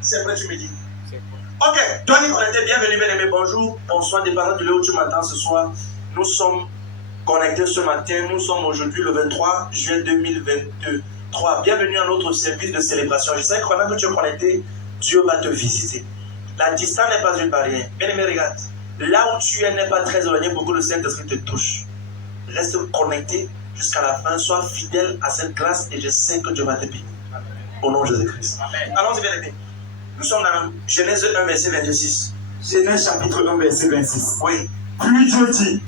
C'est vrai, tu me dis. Ok, toi, on était bienvenue, bien aimé. Bonjour, bonsoir, dépendant de là où tu m'attends ce soir. Nous sommes connectés ce matin. Nous sommes aujourd'hui le 23 juin 2023. Bienvenue à notre service de célébration. Je sais que pendant que tu es connecté, Dieu va te visiter. La distance n'est pas une barrière. Bien aimé, regarde. Là où tu es n'est pas très éloigné pour que le Saint-Esprit te touche. Reste connecté jusqu'à la fin. Sois fidèle à cette grâce et je sais que Dieu va te bénir. Au nom de Jésus-Christ. Allons-y, bien aimé. Nous sommes dans Genèse 1, verset 26. Genèse chapitre 1, verset 26. Oui. Puis Dieu dit,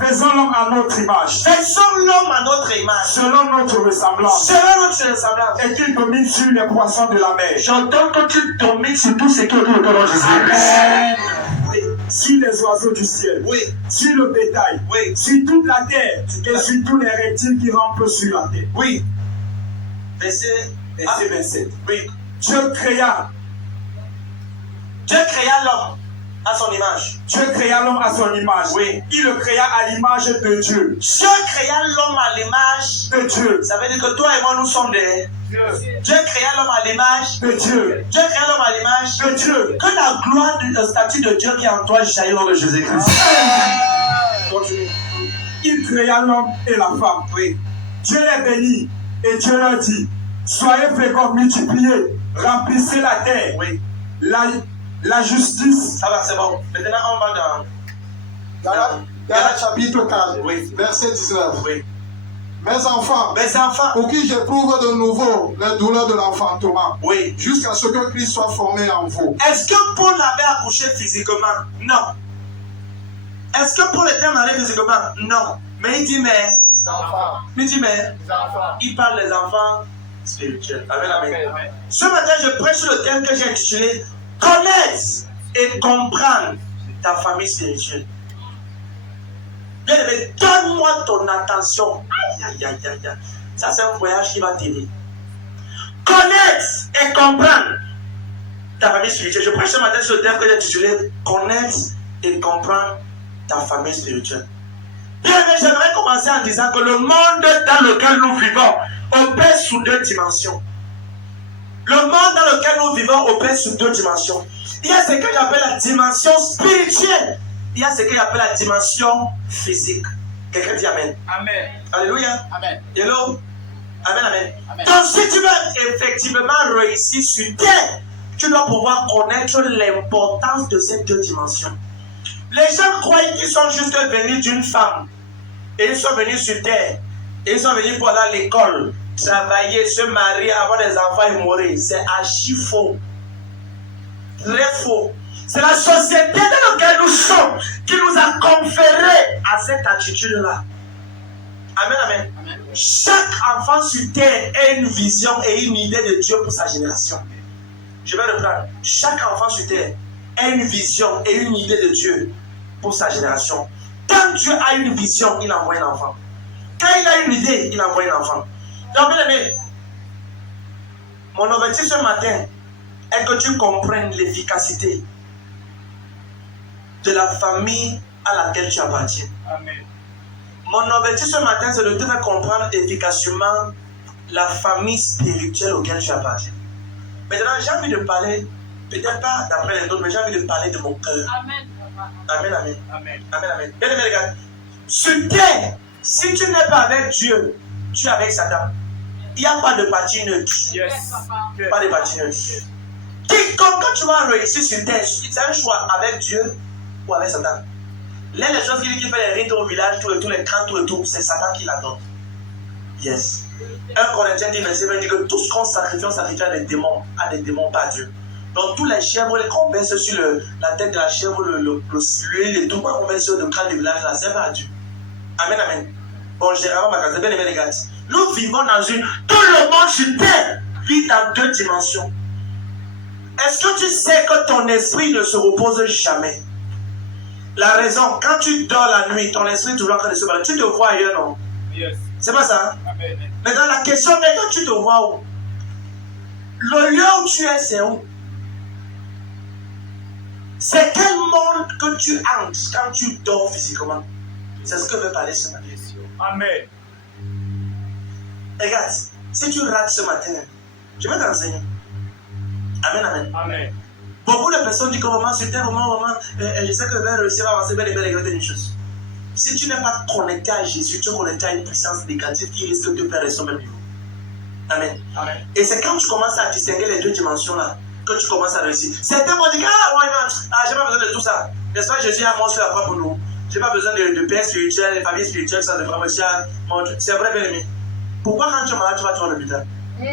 faisons l'homme à notre image. Faisons l'homme à notre image. Selon notre ressemblance. Selon notre ressemblance. Et qu'il domine sur les poissons de la mer. J'entends que tu domines sur tout ce qui est autour de Jésus. Amen. Oui. Sur les oiseaux du ciel. Oui. Sur le bétail. Oui. Sur toute la terre. Et sur tous les reptiles qui rampent sur la terre. Oui. Verset 27. Oui. Dieu créa l'homme à son image. Dieu créa l'homme à son image. Oui. Il le créa à l'image de Dieu. Dieu créa l'homme à l'image de Dieu. Ça veut dire que toi et moi, nous sommes des... Dieu créa l'homme à l'image de Dieu. Dieu créa l'homme à l'image de Dieu. Que la gloire du statut de Dieu qui est en toi jaillit au nom de Jésus-Christ. Continue. Il créa l'homme et la femme. Oui. Dieu les bénit et Dieu leur dit, soyez féconds, multipliez, remplissez la terre. Oui. La justice. Ça va, c'est bon. Maintenant, on va dans Galates chapitre 4, oui. verset 19. Oui. Mes enfants, pour qui j'éprouve de nouveau les douleurs de l'enfantement, oui. Jusqu'à ce que Christ soit formé en vous. Est-ce que Paul avait accouché physiquement? Non. Est-ce que Paul était marié physiquement? Non. Mais il dit mais. Enfants. Il dit mais. Il parle des enfants spirituels. Amen. Ce matin, je prêche sur le thème que j'ai intitulé connaître et comprendre ta famille spirituelle. Bien aimé, donne-moi ton attention. Aïe. Ça, c'est un voyage qui va t'aider. Connaître et comprendre ta famille spirituelle. Je prêche ce matin sur le thème que j'ai intitulé connaître et comprendre ta famille spirituelle. Bien aimé, j'aimerais commencer en disant que le monde dans lequel nous vivons opère sous deux dimensions. Le monde dans lequel nous vivons opère sous deux dimensions. Il y a ce que j'appelle la dimension spirituelle. Il y a ce que j'appelle la dimension physique. Quelqu'un dit Amen. Amen. Alléluia. Amen. Hello. Amen. Amen. Donc si tu veux effectivement réussir sur terre, tu dois pouvoir connaître l'importance de ces deux dimensions. Les gens croient qu'ils sont juste venus d'une femme. Et ils sont venus sur terre. Et ils sont venus pour aller à l'école, travailler, se marier, avoir des enfants et mourir. C'est archi faux. Très faux. C'est la société dans laquelle nous sommes qui nous a conféré à cette attitude-là. Amen. Chaque enfant sur terre a une vision et une idée de Dieu pour sa génération. Je vais reprendre. Chaque enfant sur terre a une vision et une idée de Dieu pour sa génération. Quand Dieu a une vision, il envoie un enfant. Quand il a une idée, il envoie un enfant. Donc, bien aimé, mon objectif ce matin est que tu comprennes l'efficacité de la famille à laquelle tu appartiens. Amen. Mon objectif ce matin, c'est de te faire comprendre efficacement la famille spirituelle auquel tu appartiens. Maintenant, j'ai envie de parler, peut-être pas d'après les autres, mais j'ai envie de parler de mon cœur. Amen. Bien aimé, regarde. Sur terre, si tu n'es pas avec Dieu, tu es avec Satan. Il n'y a pas de parti neutre. Yes. Pas de parti neutre. Quiconque tu vas réussir sur terre, c'est un choix avec Dieu ou avec Satan. L'un des choses qui fait les rites au village, tous les crans, c'est Satan qui la donne. Yes. 1 Corinthiens 10, verset 20 dit que tout ce qu'on sacrifie, on sacrifie à des démons, pas Dieu. Donc tous les chèvres, les qu'on verse sur la tête de la chèvre, l'huile et tout, qu'on verse sur le crâne du village, là, c'est pas à Dieu. Amen. Bon, j'ai vraiment ma case, bien aimé les gars. Nous vivons dans une... Tout le monde sur terre vit dans deux dimensions. Est-ce que tu sais que ton esprit ne se repose jamais? La raison, quand tu dors la nuit, ton esprit est toujours en train de se balader. Tu te vois ailleurs, non? Yes. C'est pas ça, hein? Amen. Maintenant, la question est que tu te vois où? Le lieu où tu es, c'est où? C'est quel monde que tu entres quand tu dors physiquement? C'est ce que veut parler ce matin. Amen. Regarde, si tu rates ce matin, je vais t'enseigner. Amen, amen. Amen. Beaucoup de personnes disent que vraiment, c'était vraiment, je sais que je vais réussir à avancer, mais je vais regretter une chose. Si tu n'es pas connecté à Jésus, tu es connecté à une puissance négative qui risque de te faire rester au même niveau. Amen. Amen. Et c'est quand tu commences à distinguer les deux dimensions-là que tu commences à réussir. Certains vont dire, j'ai pas besoin de tout ça. N'est-ce pas, Jésus a mort sur la croix pour nous. J'ai pas besoin de père spirituel, de famille spirituelle, ça, de frère, monsieur. C'est vrai, bien aimé. Pourquoi quand tu es malade, tu vas à l'hôpital? Je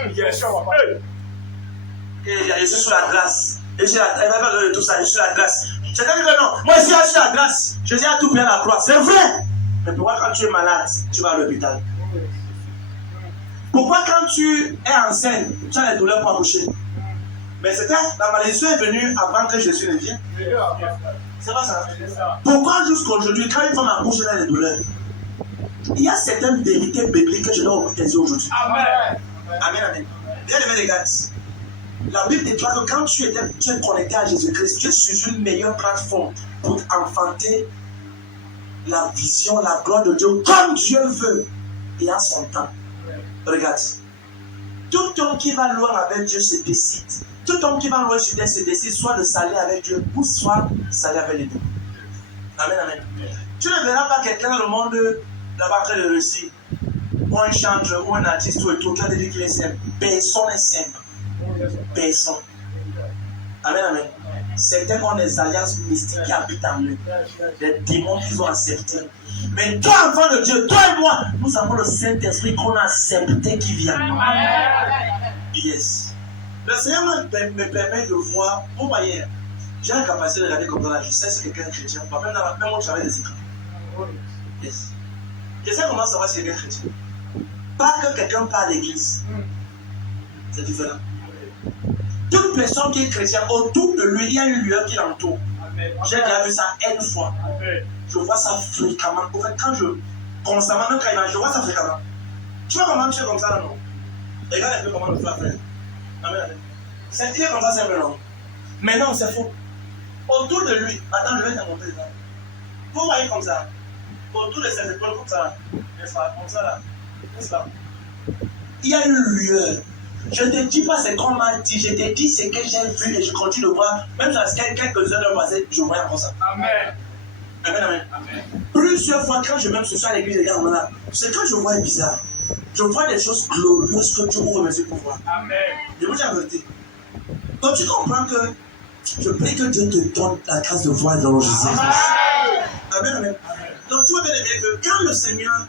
suis sous la grâce. Je suis la grâce. De tout ça, je suis la grâce. C'est-à-dire que non, moi je suis la grâce. Jésus a tout payé à la croix. C'est vrai. Mais pourquoi quand tu es malade, tu vas à l'hôpital? Pourquoi quand tu es enceinte, tu as les douleurs pour accoucher? Mais c'était la malédiction est venue avant que Jésus ne vienne. C'est pas ça. Pourquoi jusqu'à aujourd'hui, quand une femme accouche, elle a les douleurs? Il y a certaines vérités bibliques que je dois ouvrir tes yeux aujourd'hui. Amen. Amen, amen. Bien aimé les gars. La Bible déclare que quand tu es connecté à Jésus-Christ, tu es sur une meilleure plateforme pour enfanter la vision, la gloire de Dieu comme Dieu veut et à son temps. Regarde. Tout homme qui va loin avec Dieu se décide. Tout homme qui va loin sur Dieu se décide soit de s'aller avec Dieu ou soit s'aller avec les deux. Amen, amen. Tu ne verras pas quelqu'un dans le monde là-bas en train de réussir. Ou un chanteur, ou un artiste, ou un tout qui a dit qu'il est simple. Personne n'est simple. Personne. Amen, amen. Certains ont des alliances mystiques qui habitent en eux. Des démons qu'ils ont acceptés. Mais toi, enfant de Dieu, toi et moi, nous avons le Saint-Esprit qu'on a accepté qui vient. Yes. Le Seigneur me permet de voir. Vous voyez, j'ai la capacité de regarder comme ça. Je sais si quelqu'un est chrétien ou pas. Même moi, j'avais des écrans. Yes. Je sais comment savoir si quelqu'un est chrétien. Pas que quelqu'un part à l'église. C'est différent. Toute personne qui est chrétienne, autour de lui, il y a une lueur qui l'entoure. J'ai déjà vu ça une fois. Je vois ça fréquemment. En fait, quand constamment, même quand il va, je vois ça fréquemment. Tu vois comment tu es comme ça, non? Regarde un peu comment le frère fait. Amen. C'est dire comme ça, c'est vrai, non? Mais non, c'est faux. Autour de lui, attends, je vais te montrer ça. Vous voyez comme ça. Autour de ses épaules, comme ça. N'est-ce pas? Comme ça, là. N'est-ce pas? Il y a une lueur. Je ne te dis pas ce qu'on m'a dit, je te dis ce que j'ai vu et je continue de voir. Même si quelques heures de passé, je vois encore ça. Amen. Amen, amen. Plusieurs fois, quand je même suis à l'église, les gars, là, c'est quand je vois bizarre. Je vois des choses glorieuses que Dieu ouvre mes yeux pour voir. Amen. Je vous dis la vérité. Donc tu comprends que je prie que Dieu te donne la grâce de voir dans Jésus. Amen, amen. Donc tu vois bien aimé que quand le Seigneur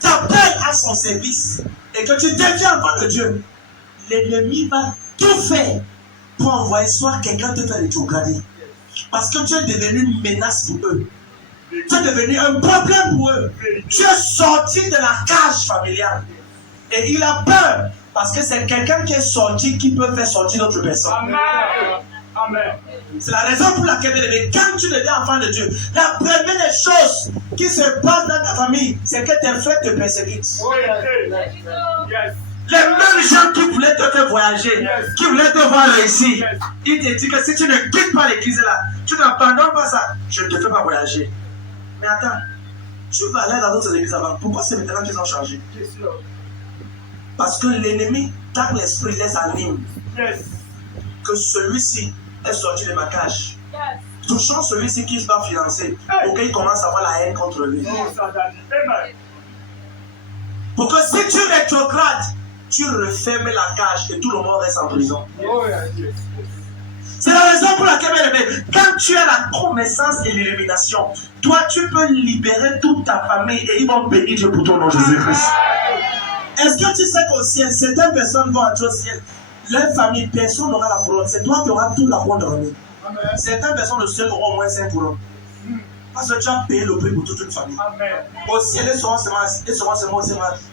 t'appelle à son service et que tu deviens enfant de Dieu, l'ennemi va tout faire pour envoyer soit quelqu'un te faire rétrograder. Parce que tu es devenu une menace pour eux. Tu es devenu un problème pour eux. Tu es sorti de la cage familiale. Et il a peur. Parce que c'est quelqu'un qui est sorti qui peut faire sortir d'autres personnes. Amen. Amen. C'est la raison pour laquelle, quand tu deviens enfant de Dieu, la première des choses qui se passe dans ta famille, c'est que tes frères te persécutent. Yes. Les mêmes gens qui voulaient te faire voyager, qui voulaient te voir réussir, ils te disent que si tu ne quittes pas l'église là, tu n'abandonnes pas ça, je ne te fais pas voyager. Mais attends, tu vas aller dans d'autres églises avant. Pourquoi c'est maintenant qu'ils ont changé? Parce que l'ennemi, dans l'esprit, les anime. Que celui-ci est sorti de ma cage. Touchant celui-ci qui va financer pour qu'il commence à avoir la haine contre lui. Pour que si tu rétrogrades, tu refermes la cage et tout le monde reste en prison. C'est la raison pour laquelle, quand tu as la connaissance et l'illumination, toi tu peux libérer toute ta famille et ils vont bénir Dieu pour ton nom Jésus-Christ. Est-ce que tu sais qu'au ciel, certaines personnes vont entrer au ciel, leur famille, personne n'aura la couronne, c'est toi qui auras toute la couronne de l'année. Certaines personnes au ciel auront au moins 5 couronnes. Parce que tu as payé le prix pour toute une famille. Au ciel, ils seront seulement,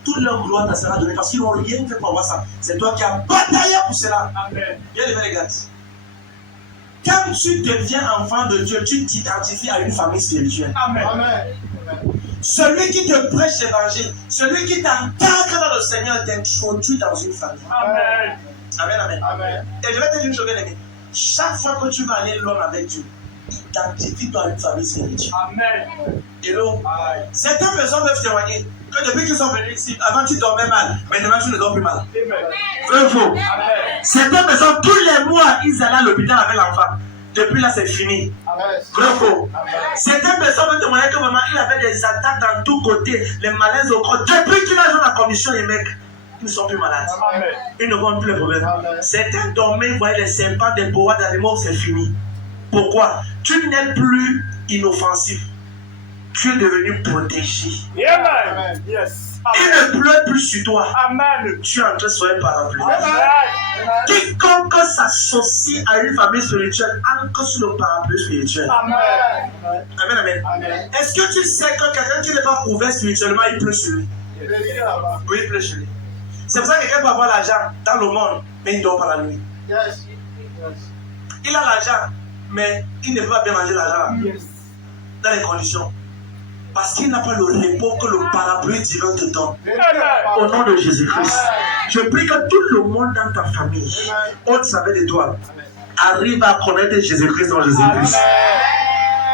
toute leur gloire te sera donnée parce qu'ils n'ont rien fait pour avoir ça. C'est toi qui as bataillé pour cela. Bien les gars. Quand tu deviens enfant de Dieu, tu t'identifies à une famille spirituelle. Amen. Celui qui te prêche l'évangile, celui qui t'ancre dans le Seigneur, t'introduit dans une famille. Amen. Amen, amen. Et je vais te dire une chose, bien aimé. Chaque fois que tu vas aller loin avec Dieu, identifie-toi à une famille spirituelle. Amen. Et donc, certaines personnes peuvent témoigner. Que depuis qu'ils sont venus ici, avant tu dormais mal, maintenant tu ne dors plus mal. Vrai ou faux? Certaines personnes, tous les mois, ils allaient à l'hôpital avec l'enfant. Depuis là, c'est fini. Vrai ou faux? Certaines personnes me témoignaient que maman, il avait des attaques dans tous côtés, les malaises au corps. Depuis qu'il a joué la condition, les mecs, ils ne sont plus malades. Ils ne vont plus les problèmes. Certains dormaient, ils voyaient les serpents, des boas d'animaux, c'est fini. Pourquoi? Tu n'es plus inoffensif. Tu es devenu protégé. Amen. Yes. Il ne pleut plus sur toi. Amen. Tu es en train de soigner parapluie. Amen. Quiconque s'associe à une famille spirituelle entre sur le parapluie spirituel. Amen. Amen, amen. Amen. Est-ce que tu sais que quelqu'un qui n'est pas couvert spirituellement, il pleut sur lui? Oui, il pleut sur lui. C'est pour ça que quelqu'un peut avoir l'argent dans le monde, mais il ne dort pas la nuit. Il a l'argent, mais il ne peut pas bien manger l'argent dans les conditions. Parce qu'il n'a pas le repos que le parapluie divin te donne. Au nom de Jésus-Christ, je prie que tout le monde dans ta famille, au travers de toi, arrive à connaître Jésus-Christ dans Jésus-Christ.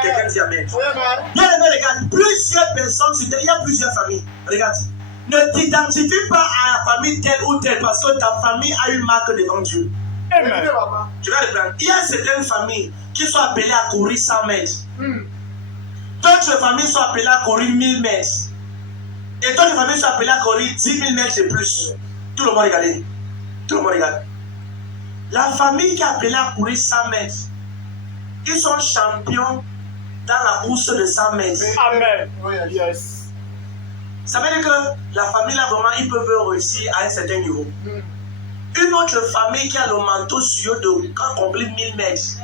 Quelqu'un dit Amen. Bien aimé, regarde, plusieurs personnes, il y a plusieurs familles. Regarde, ne t'identifie pas à la famille telle ou telle parce que ta famille a une marque devant Dieu. Amen. Tu vas le prendre. Il y a certaines familles qui sont appelées à courir 100 mètres. D'autres familles sont appelées à courir 1000 mètres. Et d'autres familles sont appelées à courir 10 000 mètres et plus. Tout le monde regarde. Tout le monde regarde. La famille qui est appelée à courir 100 mètres, ils sont champions dans la course de 100 mètres. Amen. Yes. Ça veut dire que la famille là vraiment, ils peuvent réussir à un certain niveau. Une autre famille qui a le manteau sur eux de quand complet 1000 mètres,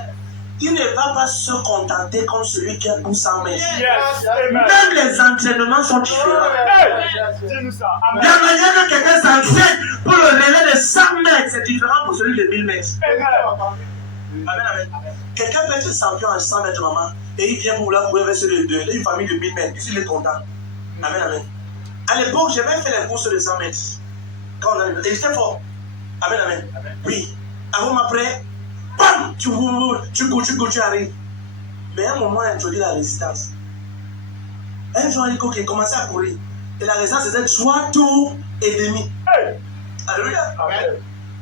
il ne va pas se contenter comme celui qui a pour 100 mètres. Yes. Amen. Même les entraînements sont différents. Dis-nous ça. Amen. La manière que quelqu'un s'entraîne pour le relais de 100 mètres, c'est différent pour celui de 1000 mètres. Amen. Amen, amen. Quelqu'un peut être champion en 100 mètres, maman, et il vient pour vouloir courir avec celui de une famille de 1000 mètres. Il est content. Amen, amen. À l'époque, j'ai même fait les courses de 100 mètres. Quand on a... Et j'étais fort. Amen, amen. Oui. Avant, après, bam, tu cours, tu arrives. Mais à un moment, il a introduit la résistance. Un jour, il a commencé à courir. Et la résistance, c'était 3 tours et demi. Alléluia. Amen.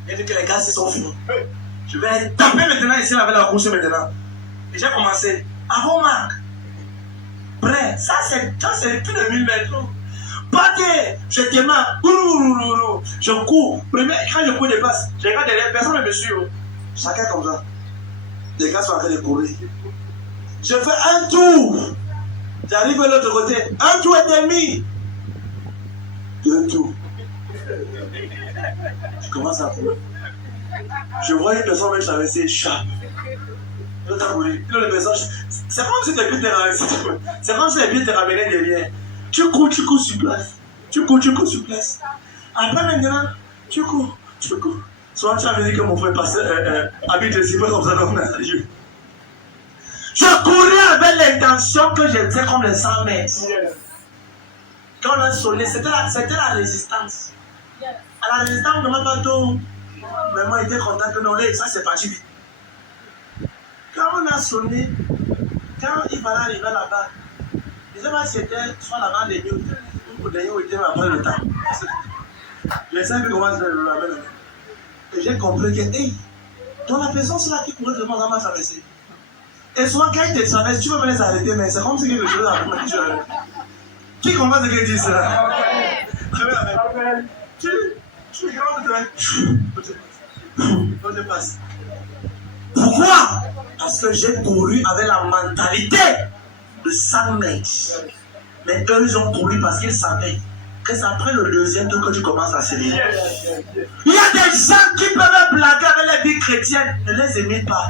Il a dit que les gars, ils sont finis. Je vais taper maintenant ici avec la course maintenant. Et j'ai commencé. Avant, Marc. Prêt. Ça, c'est plus de 1000 mètres. Partez, je démarre, je cours. Quand je cours des passes, je regarde derrière, personne ne me suit. Chacun comme ça. Les gars sont en train de courir. Je fais un tour. J'arrive de l'autre côté. Un tour et demi. 2 tours. Je commence à courir. Je vois une personne me traverser, chat. L'autre a couru. C'est comme si les pieds te ramenaient. C'est comme si les pieds te ramenaient derrière. Tu cours sur place. Tu cours sur place. Après maintenant, tu cours. Souvent tu avais dit que mon frère habite ici, pas comme ça dans la rue. Je courais avec l'intention que je faisais comme les 100 mètres. Quand on a sonné, c'était la résistance. À la résistance, on ne m'a pas tout. Mais moi, j'étais content que non, ça c'est parti vite. Quand on a sonné, quand il fallait arriver là-bas, je ne sais pas si c'était soit la bande des nuits ou des nuits où il était après le temps. Je savais comment je le ramène. Et j'ai compris que, hey, dans la personne, c'est là qui pourrait vraiment dans ma traversée. Et souvent, quand il te traverse, tu peux me les arrêter, mais c'est comme si quelque chose a vraiment tu arrêtes. Qui comprend ce que dit cela? Très bien, tu passe. Pourquoi? Parce que j'ai couru avec la mentalité de 100 mètres. Mais eux, ils ont couru parce qu'ils savaient que c'est après le deuxième tour que tu commences à célébrer. Il y a des gens qui peuvent blaguer avec les vies chrétiennes. Ne les aimez pas.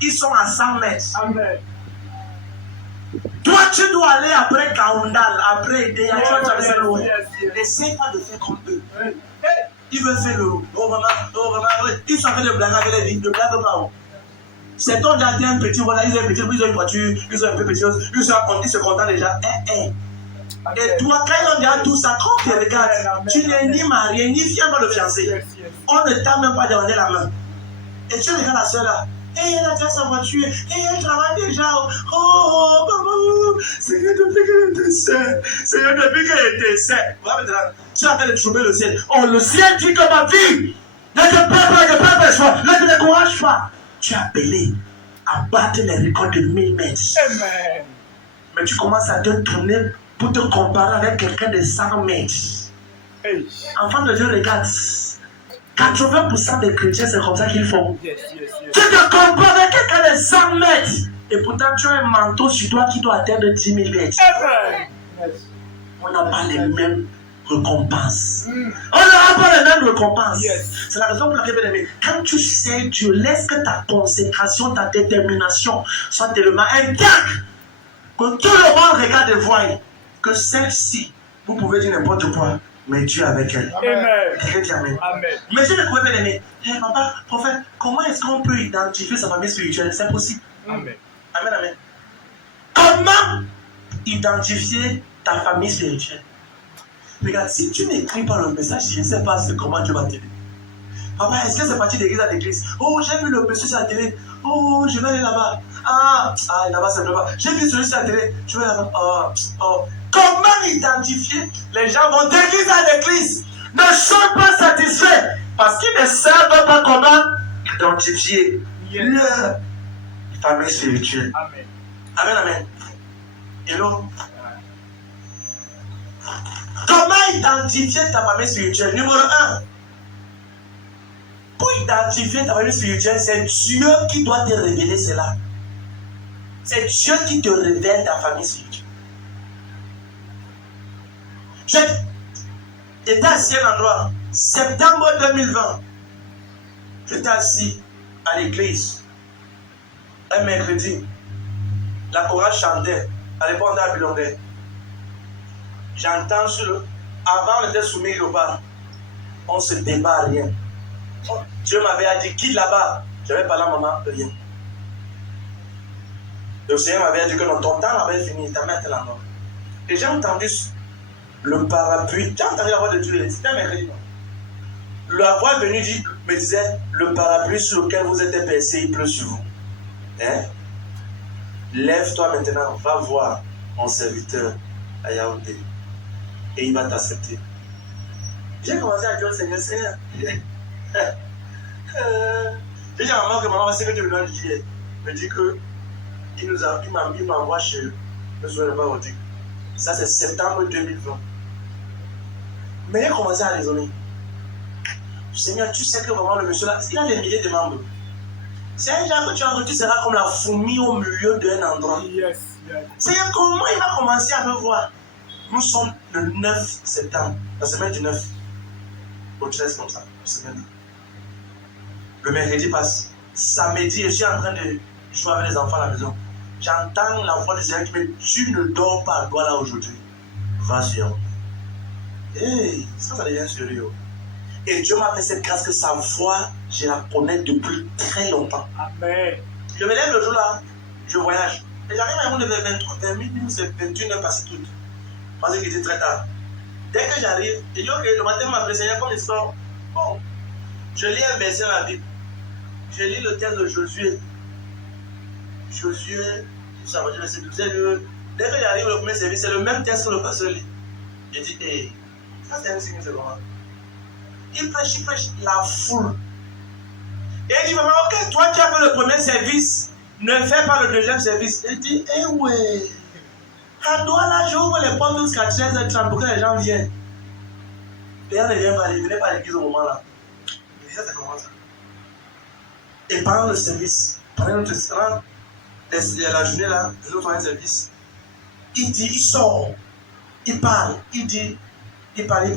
Ils sont à 100 mètres. Amen. Toi, tu dois aller après Kaoundal, après Idéa, tu vas traverser le haut. N'essaie pas de faire comme eux. Ils veulent faire le haut. Ils sont en train de blaguer avec les vies. Ne blague pas. C'est ton jardin un petit, voilà, ils ont un petit, ils ont une voiture, ils ont un peu petit chose, ils se contentent déjà. Et toi, quand ils ont déjà tout ça, quand tu regardes, tu n'es ni marié, ni fiancé, le fiancé. On ne t'a même pas demandé la main. Et tu regardes la soeur là, Et elle a déjà sa voiture. Et elle travaille déjà. Oh, maman. Seigneur, depuis qu'elle était seule. Seigneur, depuis qu'elle était seule. Voilà maintenant. Tu as fait de trouver le ciel. Oh, le ciel dit que ma vie. Ne te perds pas, ne te décourage pas. Tu es appelé à battre les records de 1000 mètres. Amen. Mais tu commences à te tourner pour te comparer avec quelqu'un de 100 mètres. Hey. Enfant de Dieu, regarde. 80% des chrétiens, c'est comme ça qu'ils font. Yes, yes, yes. Tu te compares avec quelqu'un de 100 mètres. Et pourtant, tu as un manteau sur toi qui doit atteindre 10 000 mètres. Amen. Yes. On n'a pas les mêmes récompenses. On n'aura pas les mêmes récompenses. Yes. C'est la raison pour laquelle, bien aimé, quand tu sais Dieu, laisse que ta consécration, ta détermination soit tellement intacte que tout le monde regarde et voit que celle-ci, vous pouvez dire n'importe quoi, mais Dieu est avec elle. Amen. Quelqu'un dit Amen. Amen. Mais Dieu ne pouvait bien aimer. Hey, papa, prophète, comment est-ce qu'on peut identifier sa famille spirituelle? C'est possible. Amen. Amen, amen. Comment identifier ta famille spirituelle? Regarde, si tu n'écris pas le message, je ne sais pas comment Dieu va t'aider. Papa, est-ce que c'est parti d'église à l'église? Oh, j'ai vu le monsieur sur la télé. Oh, je vais aller là-bas. Ah, là-bas, c'est là-bas. J'ai vu celui sur la télé. Je vais là-bas. Oh. Comment identifier? Les gens vont d'église à l'église, ne sont pas satisfaits parce qu'ils ne savent pas comment identifier leur famille spirituelle. Amen. Amen, amen. Hello. Comment identifier ta famille spirituelle? Numéro 1. Pour identifier ta famille spirituelle, c'est Dieu qui doit te révéler cela. C'est Dieu qui te révèle ta famille spirituelle. J'étais assis à un endroit, septembre 2020. J'étais assis à l'église. Un mercredi, la chorale chantait. À l'époque, on était à Bilondais. J'entends sur le. Avant, on était soumis au bar. On se débat à rien. Dieu m'avait dit, quitte là-bas. J'avais parlé à maman, rien. Le Seigneur m'avait dit que non, ton temps avait fini, ta mère était là-bas. Et j'ai entendu le parapluie. J'ai entendu la voix de Dieu. C'était un mercredi. La voix venue me disait, le parapluie sur lequel vous êtes percé, il pleut sur vous. Hein? Lève-toi maintenant, va voir mon serviteur à Yaoundé. Et il va t'accepter. J'ai commencé à dire au Seigneur, Seigneur. J'ai dit à maman que maman, c'est que tu me dis, me dit que il m'envoie chez eux. Je ne souviens pas aujourd'hui. Ça, c'est septembre 2020. Mais j'ai commencé à raisonner. Seigneur, tu sais que vraiment le monsieur là, il a des milliers de membres. C'est un genre que tu as vu, tu seras comme la fourmi au milieu d'un endroit. Yes, yes. Seigneur, comment il va commencer à me voir? Nous sommes le 9 septembre, la semaine du 9. Au 13 comme ça, la semaine. Le mercredi passe. Samedi, je suis en train de jouer avec les enfants à la maison. J'entends la voix du Seigneur qui me dit, tu ne dors pas, toi là aujourd'hui. Va sur. Hey, ça devient sérieux. Et Dieu m'a fait cette grâce que sa voix, je la connais depuis très longtemps. Amen. Je me lève le jour là, je voyage. Et j'arrive à Yaoundé vers 23, 20 c'est 21 heures passées toutes. Parce qu'il était très tard. Dès que j'arrive, je dis ok, le matin m'a appelé Seigneur comme histoire. Bon, je lis un verset dans la Bible. Je lis le texte de Josué. Josué, ça va dire verset 12. Dès que j'arrive au premier service, c'est le même texte que le pasteur lit. Je dis, hey, ça c'est un signe, c'est comment? Il prêche, la foule. Et il dit, maman, ok, toi qui as fait le premier service, ne fais pas le deuxième service. Il dit, eh ouais, à toi là, j'ouvre les portes jusqu'à 13h30 pour que les gens viennent. Les gens ne viennent pas, ils ne venaient pas à l'église au moment là. Il dit, ça c'est comment ça? Et pendant le service, pendant notre restaurant, la journée là, les autres font un service, il dit, il sort, il parle, il dit, il parle.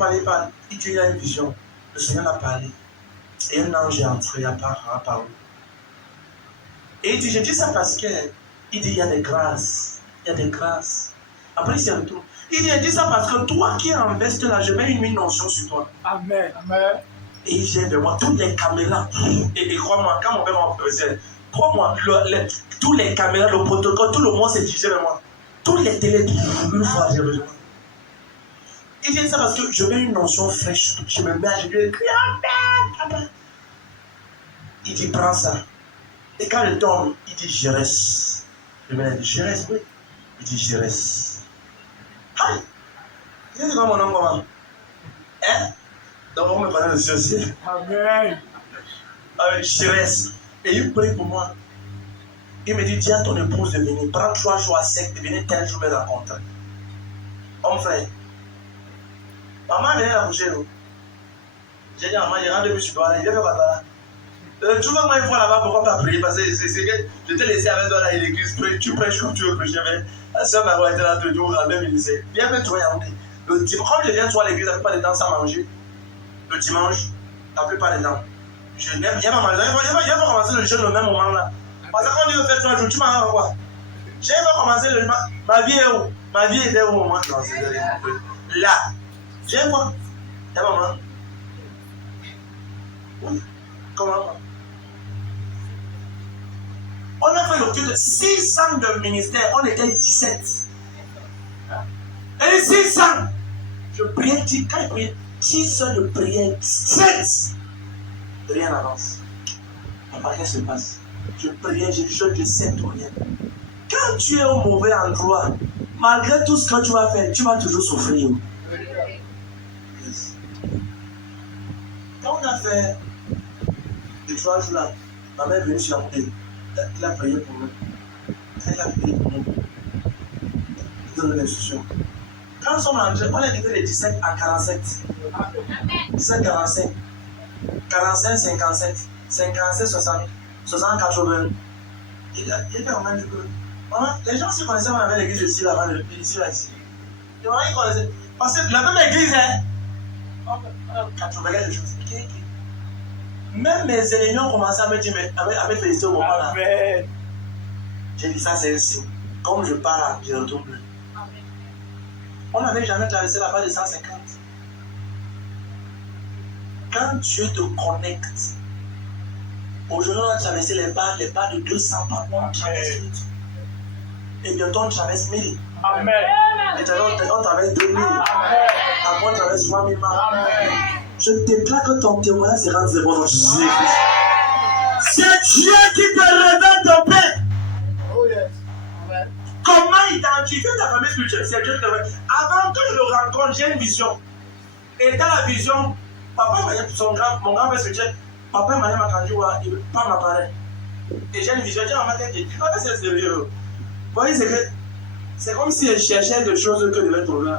Il dit, il a une vision. Le Seigneur l'a parlé. Et un ange est entré à parole. Et il dit, je dis ça parce que, il dit, il y a des grâces. Il y a des grâces. Après, il s'y retourne. Il dit, je dis ça parce que toi qui es en veste là, je mets une notion sur toi. Amen. Amen. Et il vient de moi, toutes les caméras. Et crois-moi, quand mon père m'a posé, crois-moi, tous les caméras, le protocole, tout le monde s'est dirigé vers moi. Toutes les télés, une fois, j'ai besoin. Il dit ça parce que je mets une notion fraîche. Je me mets à crier, Amen. Il dit, prends ça. Et quand il tombe, il dit je reste. Le mec dit je reste, oui. Il dit je reste. Aïe! Il dit comment mon nom comment? Hein? Donc on me connaît le ciel aussi. Amen. Je reste. Et il prie pour moi. Il me dit dis à ton épouse de venir. Prends 3 jours à sec de venir tel jour me rencontrer. Mon frère. Maman venait la coucher, nous. J'ai dit à maman, il rentre depuis sur il vient faire quoi là? Tu veux moi une fois là-bas, pourquoi pas prier? Parce que je t'ai laissé avec toi là à l'église, tu prêches comme tu veux prêcher. Mais la soeur m'a été là toujours, la même lycée. Viens faire toi, le dimanche, comme je viens toi à l'église la plupart des temps sans manger, le dimanche, la plupart des temps, il y a pas commencer le jeûne le même moment là. Parce que quand Dieu fait 3 jours, tu m'as quoi? J'ai pas commencé le ma vie est où? Ma vie était au moment non, c'est là. J'ai quoi? Il y a maman. Oui. Comment? On a fait le tour de 6 ans de ministère, on était 17. Et 6 ans, je priais, quand je priais, 10 heures de prière, 7. Rien n'avance. Après, qu'est-ce qui se passe? Je priais, je jeûne, je sais tout rien. Quand tu es au mauvais endroit, malgré tout ce que tu vas faire, tu vas toujours souffrir. Yes. Quand on a fait les 3 jours là, ma mère est venue sur la montée. Elle a prié pour nous. Elle a prié pour nous. Elle donne l'instruction. Quand nous sommes rentrés, on a quitté les 17 à 47. 17, 45. 45, 57. 57, 60. 60, 80. Il était au même niveau. Les gens s'y connaissaient, on avait l'église ici, là-bas, ici, là, ici. Les gens, ils connaissaient. Parce que la même église, hein. 80 quelque chose. Même mes ennemis ont commencé à me dire, à me féliciter au moment là. Amen. J'ai dit ça, c'est un signe. Comme je pars, je ne retourne plus. On n'avait jamais traversé la barre de 150. Quand Dieu te connecte, aujourd'hui on a traversé les barres de 200 par mois. Et bientôt on traverse 1000. Amen. Et on traverse 2000. Après on traverse 3000. Je déclare que ton témoignage sera zéro dans Jésus. C'est Dieu qui te révèle ton Père. Oh yes. Comment identifier ta famille spirituelle? C'est Dieu qui te révèle. Avant que je le rencontre, j'ai une vision. Et dans la vision, papa m'a dit, mon grand-père spirituel, papa m'a dit, pas m'apparaît. Et j'ai une vision, j'ai un matin qui dit, non, c'est sérieux. Vous voyez, c'est comme si je cherchais des choses que je devais trouver.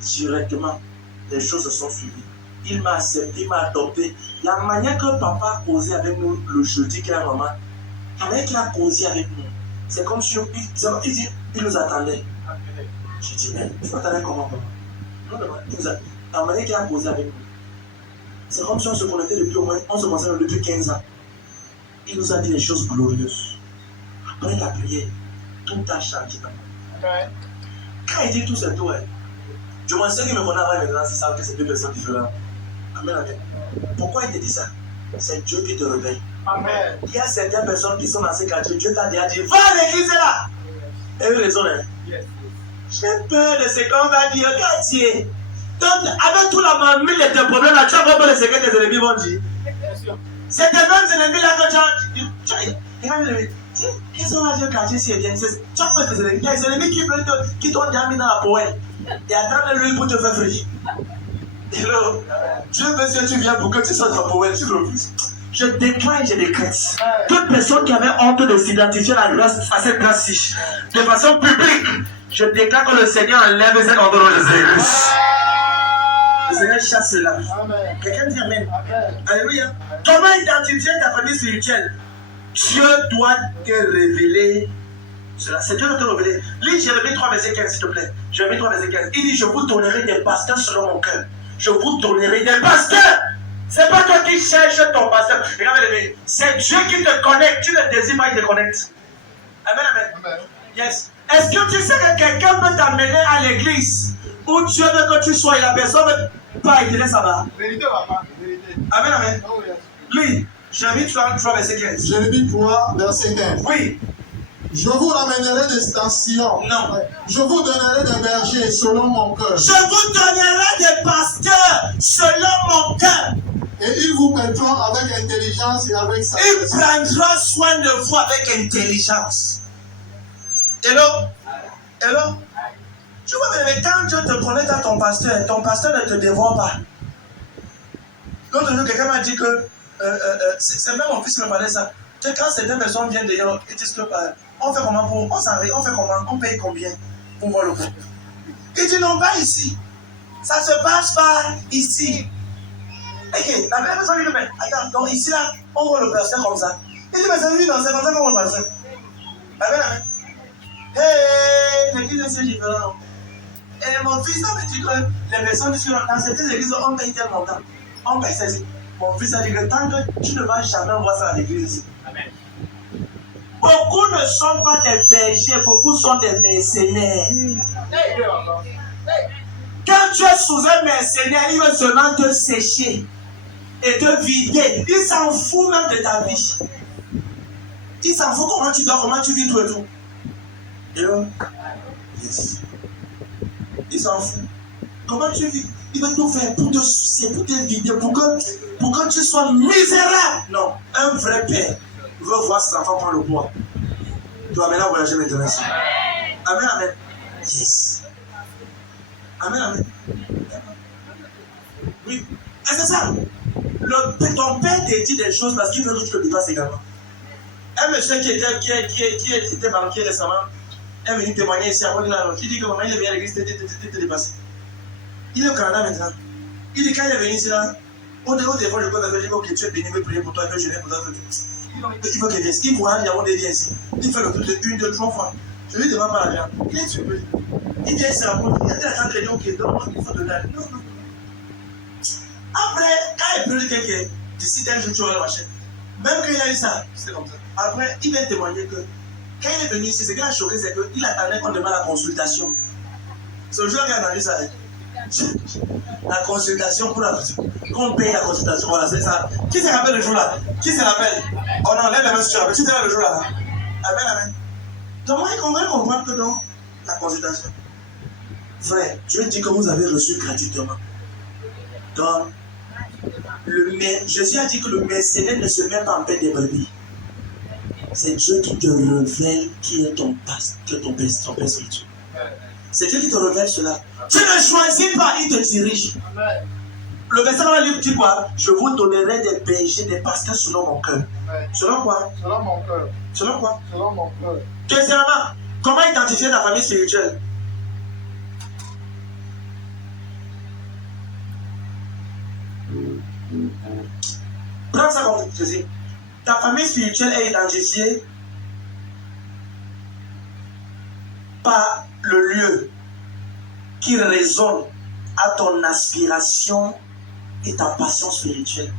Directement. Les choses se sont suivies. Il m'a accepté, il m'a adopté. La manière que papa a causé avec nous le jeudi qu'il a maman, la manière qu'il a causé avec nous, c'est comme si il nous attendait. J'ai dit, mais tu m'attendais comment? La manière qu'il a causé avec nous, c'est comme si on se connaissait depuis au moins, on se connaissait depuis 15 ans. Il nous a dit des choses glorieuses. Après la prière, tout a changé. Quand il dit tout, c'est tout. Je me sais qu'il me connaît avant maintenant, c'est ça que c'est 2 personnes différentes. Amen, amen. Pourquoi il te dit ça? C'est Dieu qui te réveille. Amen. Il y a certaines personnes qui sont dans ces quartiers, Dieu t'a déjà dit, va à l'église là! Et eux raison, hein? Yes. J'ai peur de ce qu'on va dire, quartier. Donc, avec tout la mamie de tes problèmes là, tu as pas peur de ce que tes ennemis vont dire. C'est tes mêmes ennemis là que tu as. Ils sont là, quartier, c'est bien. Tu as peur de tes ennemis. Il y a des ennemis qui t'ont déjà mis dans la poêle. Et attends lui pour te faire frire. Hello. Dieu veut que tu viens pour que tu sois dans la poêle, tu refuses. Je déclare et je décrète. Toute personne qui avait honte de s'identifier à cette grâce-ci, de façon publique, je déclare que le Seigneur enlève cette honte de Jésus. Le Seigneur chasse cela. Quelqu'un dit Amen. Alléluia. Comment identifier ta famille spirituelle? Dieu doit te révéler cela. C'est Dieu qui te révéler. Lis Jérémie 3, verset 15, s'il te plaît. Jérémie 3, verset 15. Il dit, je vous donnerai des pasteurs selon mon cœur. Je vous donnerai des pasteurs. C'est pas toi qui cherches ton pasteur. Regarde, c'est Dieu qui te connecte. Tu ne désires pas, il te connecte. Amen, amen. Amen. Yes. Est-ce que tu sais que quelqu'un peut t'amener à l'église où Dieu veut que tu sois et la personne ne veut pas aider ça va? Vérité, papa. Vérité. Amen, amen. Oh yes. Lui, Jérémie 3, verset 15. Jérémie 3, verset 15. Oui. Je vous ramènerai dans Sion. Non. Je vous donnerai des bergers selon mon cœur. Je vous donnerai des pasteurs selon mon cœur. Et ils vous mettront avec intelligence et avec Il sagesse. prendra soin de vous avec intelligence. Hello? Hello? Tu vois, mais quand Dieu te connecte à ton pasteur ne te dévoile pas. L'autre jour, quelqu'un m'a dit que, c'est même mon fils qui me parlait ça, que quand certaines personnes viennent d'ailleurs, ils disent que, on fait comment pour, on s'en on fait comment, on paye combien pour voir le coup. Il dit non, pas ici. Ça se passe pas ici. Et la même personne lui dit, mais attends, donc ici là, on voit le pasteur comme ça. Il dit, mais c'est lui, non, c'est comme ça qu'on voit le pasteur. Amen, amen. Hey, l'église c'est différent. Et mon fils a dit que les personnes disent que dans certaines églises, on paye tel montant. On paye ceci. Mon fils a dit que tant que tu ne vas jamais voir ça à l'église ici. Amen. Beaucoup ne sont pas des bergers, beaucoup sont des mercenaires. Quand tu es sous un mercenaire, il veut seulement te sécher et te vider. Il s'en fout même de ta vie. Il s'en fout comment tu dors, comment tu vis tout et tout. Et là, yes. Il s'en fout. Comment tu vis? Il veut tout faire pour te soucier, pour te vider, pour que tu sois misérable. Non, un vrai père veut voir ses enfants prendre le poids. Tu vas maintenant voyager maintenant. Amen, amen. Yes. Amen, amen. Oui. Et c'est ça. Ton père te dit des choses parce qu'il veut que tu le dépasses également. Un monsieur qui était banquier récemment est venu témoigner ici avant il dit que maman il est venu à l'église, t'es dépassé. Il est au Canada maintenant. Il dit quand il est venu ici là, au téléphone, je pose avec lui, ok, tu es béni, je vais prier pour toi, je vais jeûner pour toi. Il faut qu'il vienne. Il voit, il y a des liens ici. Il fait le tour de 1, 2, 3 fois. Je lui demande pas l'argent. Il est surpris. Il vient, il se rapproche. Il y a des gens qui disent, ok, donc il faut donner. Non, non. Après, quand il pleut quelqu'un, d'ici d'un jour, tu auras marché. Même quand il a eu ça, c'est comme ça. Après, il vient témoigner que quand il est venu ici, ce qui l'a choqué, c'est qu'il attendait qu'on demande la consultation. C'est le jour qu'il a entendu ça. La consultation pour la qu'on paye la consultation, voilà, c'est ça. Qui se rappelle le jour-là? Qui se rappelle? Oh non, lève la main si tu te rappelles. Qui se rappelle le jour-là? Amen, amen. Donc, moi, on va comprendre que dans la consultation, frère, Dieu dit que vous avez reçu gratuitement. Donc, Jésus a dit que le mercenaire ne se met pas en paix des brebis. C'est Dieu qui te révèle qui est ton père spirituel. C'est Dieu qui te révèle cela. Tu ne choisis pas, il te dirige. Le verset dans la Bible dit quoi? Je vous donnerai des bergers, des pasteurs selon mon cœur. Selon quoi? Selon mon cœur. Selon quoi? Selon mon cœur. Deuxièmement, comment identifier ta famille spirituelle? Prends ça comme ceci. Ta famille spirituelle est identifiée par le lieu qui résonne à ton aspiration et ta passion spirituelle.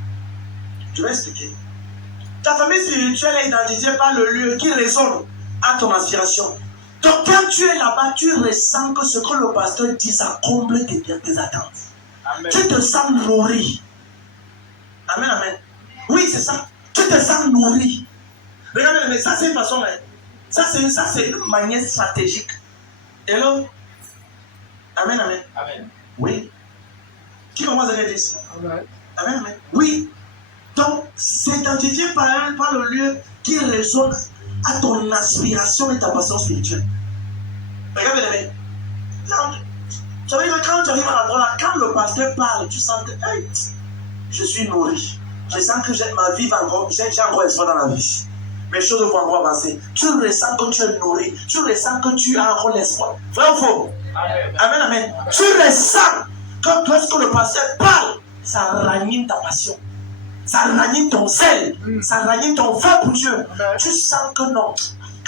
Je vais expliquer. Ta famille spirituelle est identifiée par le lieu qui résonne à ton aspiration. Donc quand tu es là-bas, tu ressens que ce que le pasteur dit, ça comble tes attentes. Amen. Tu te sens nourri. Amen, amen. Oui, c'est ça. Tu te sens nourri. Regardez, mais ça c'est une façon. Ça c'est une manière stratégique. Hello? Amen, amen. Amen. Oui. Qui commence à dire ici? Amen. Amen, amen. Oui. Donc, c'est identifié par le lieu qui résonne à ton aspiration et ta passion spirituelle. Regardez, amen. Tu savez que quand tu arrives à l'endroit là, quand le pasteur parle, tu sens que hey, je suis nourri. Je sens que ma vie va encore, j'ai encore espoir dans la vie. Mes choses vont encore avancer. Tu ressens que tu es nourri. Tu ressens que tu as encore l'espoir. Vrai ou faux? Amen. Amen, amen. Tu ressens que lorsque le pasteur parle, ça ranime ta passion. Ça ranime ton zèle. Ça ranime ton feu pour Dieu. Amen. Tu sens que non.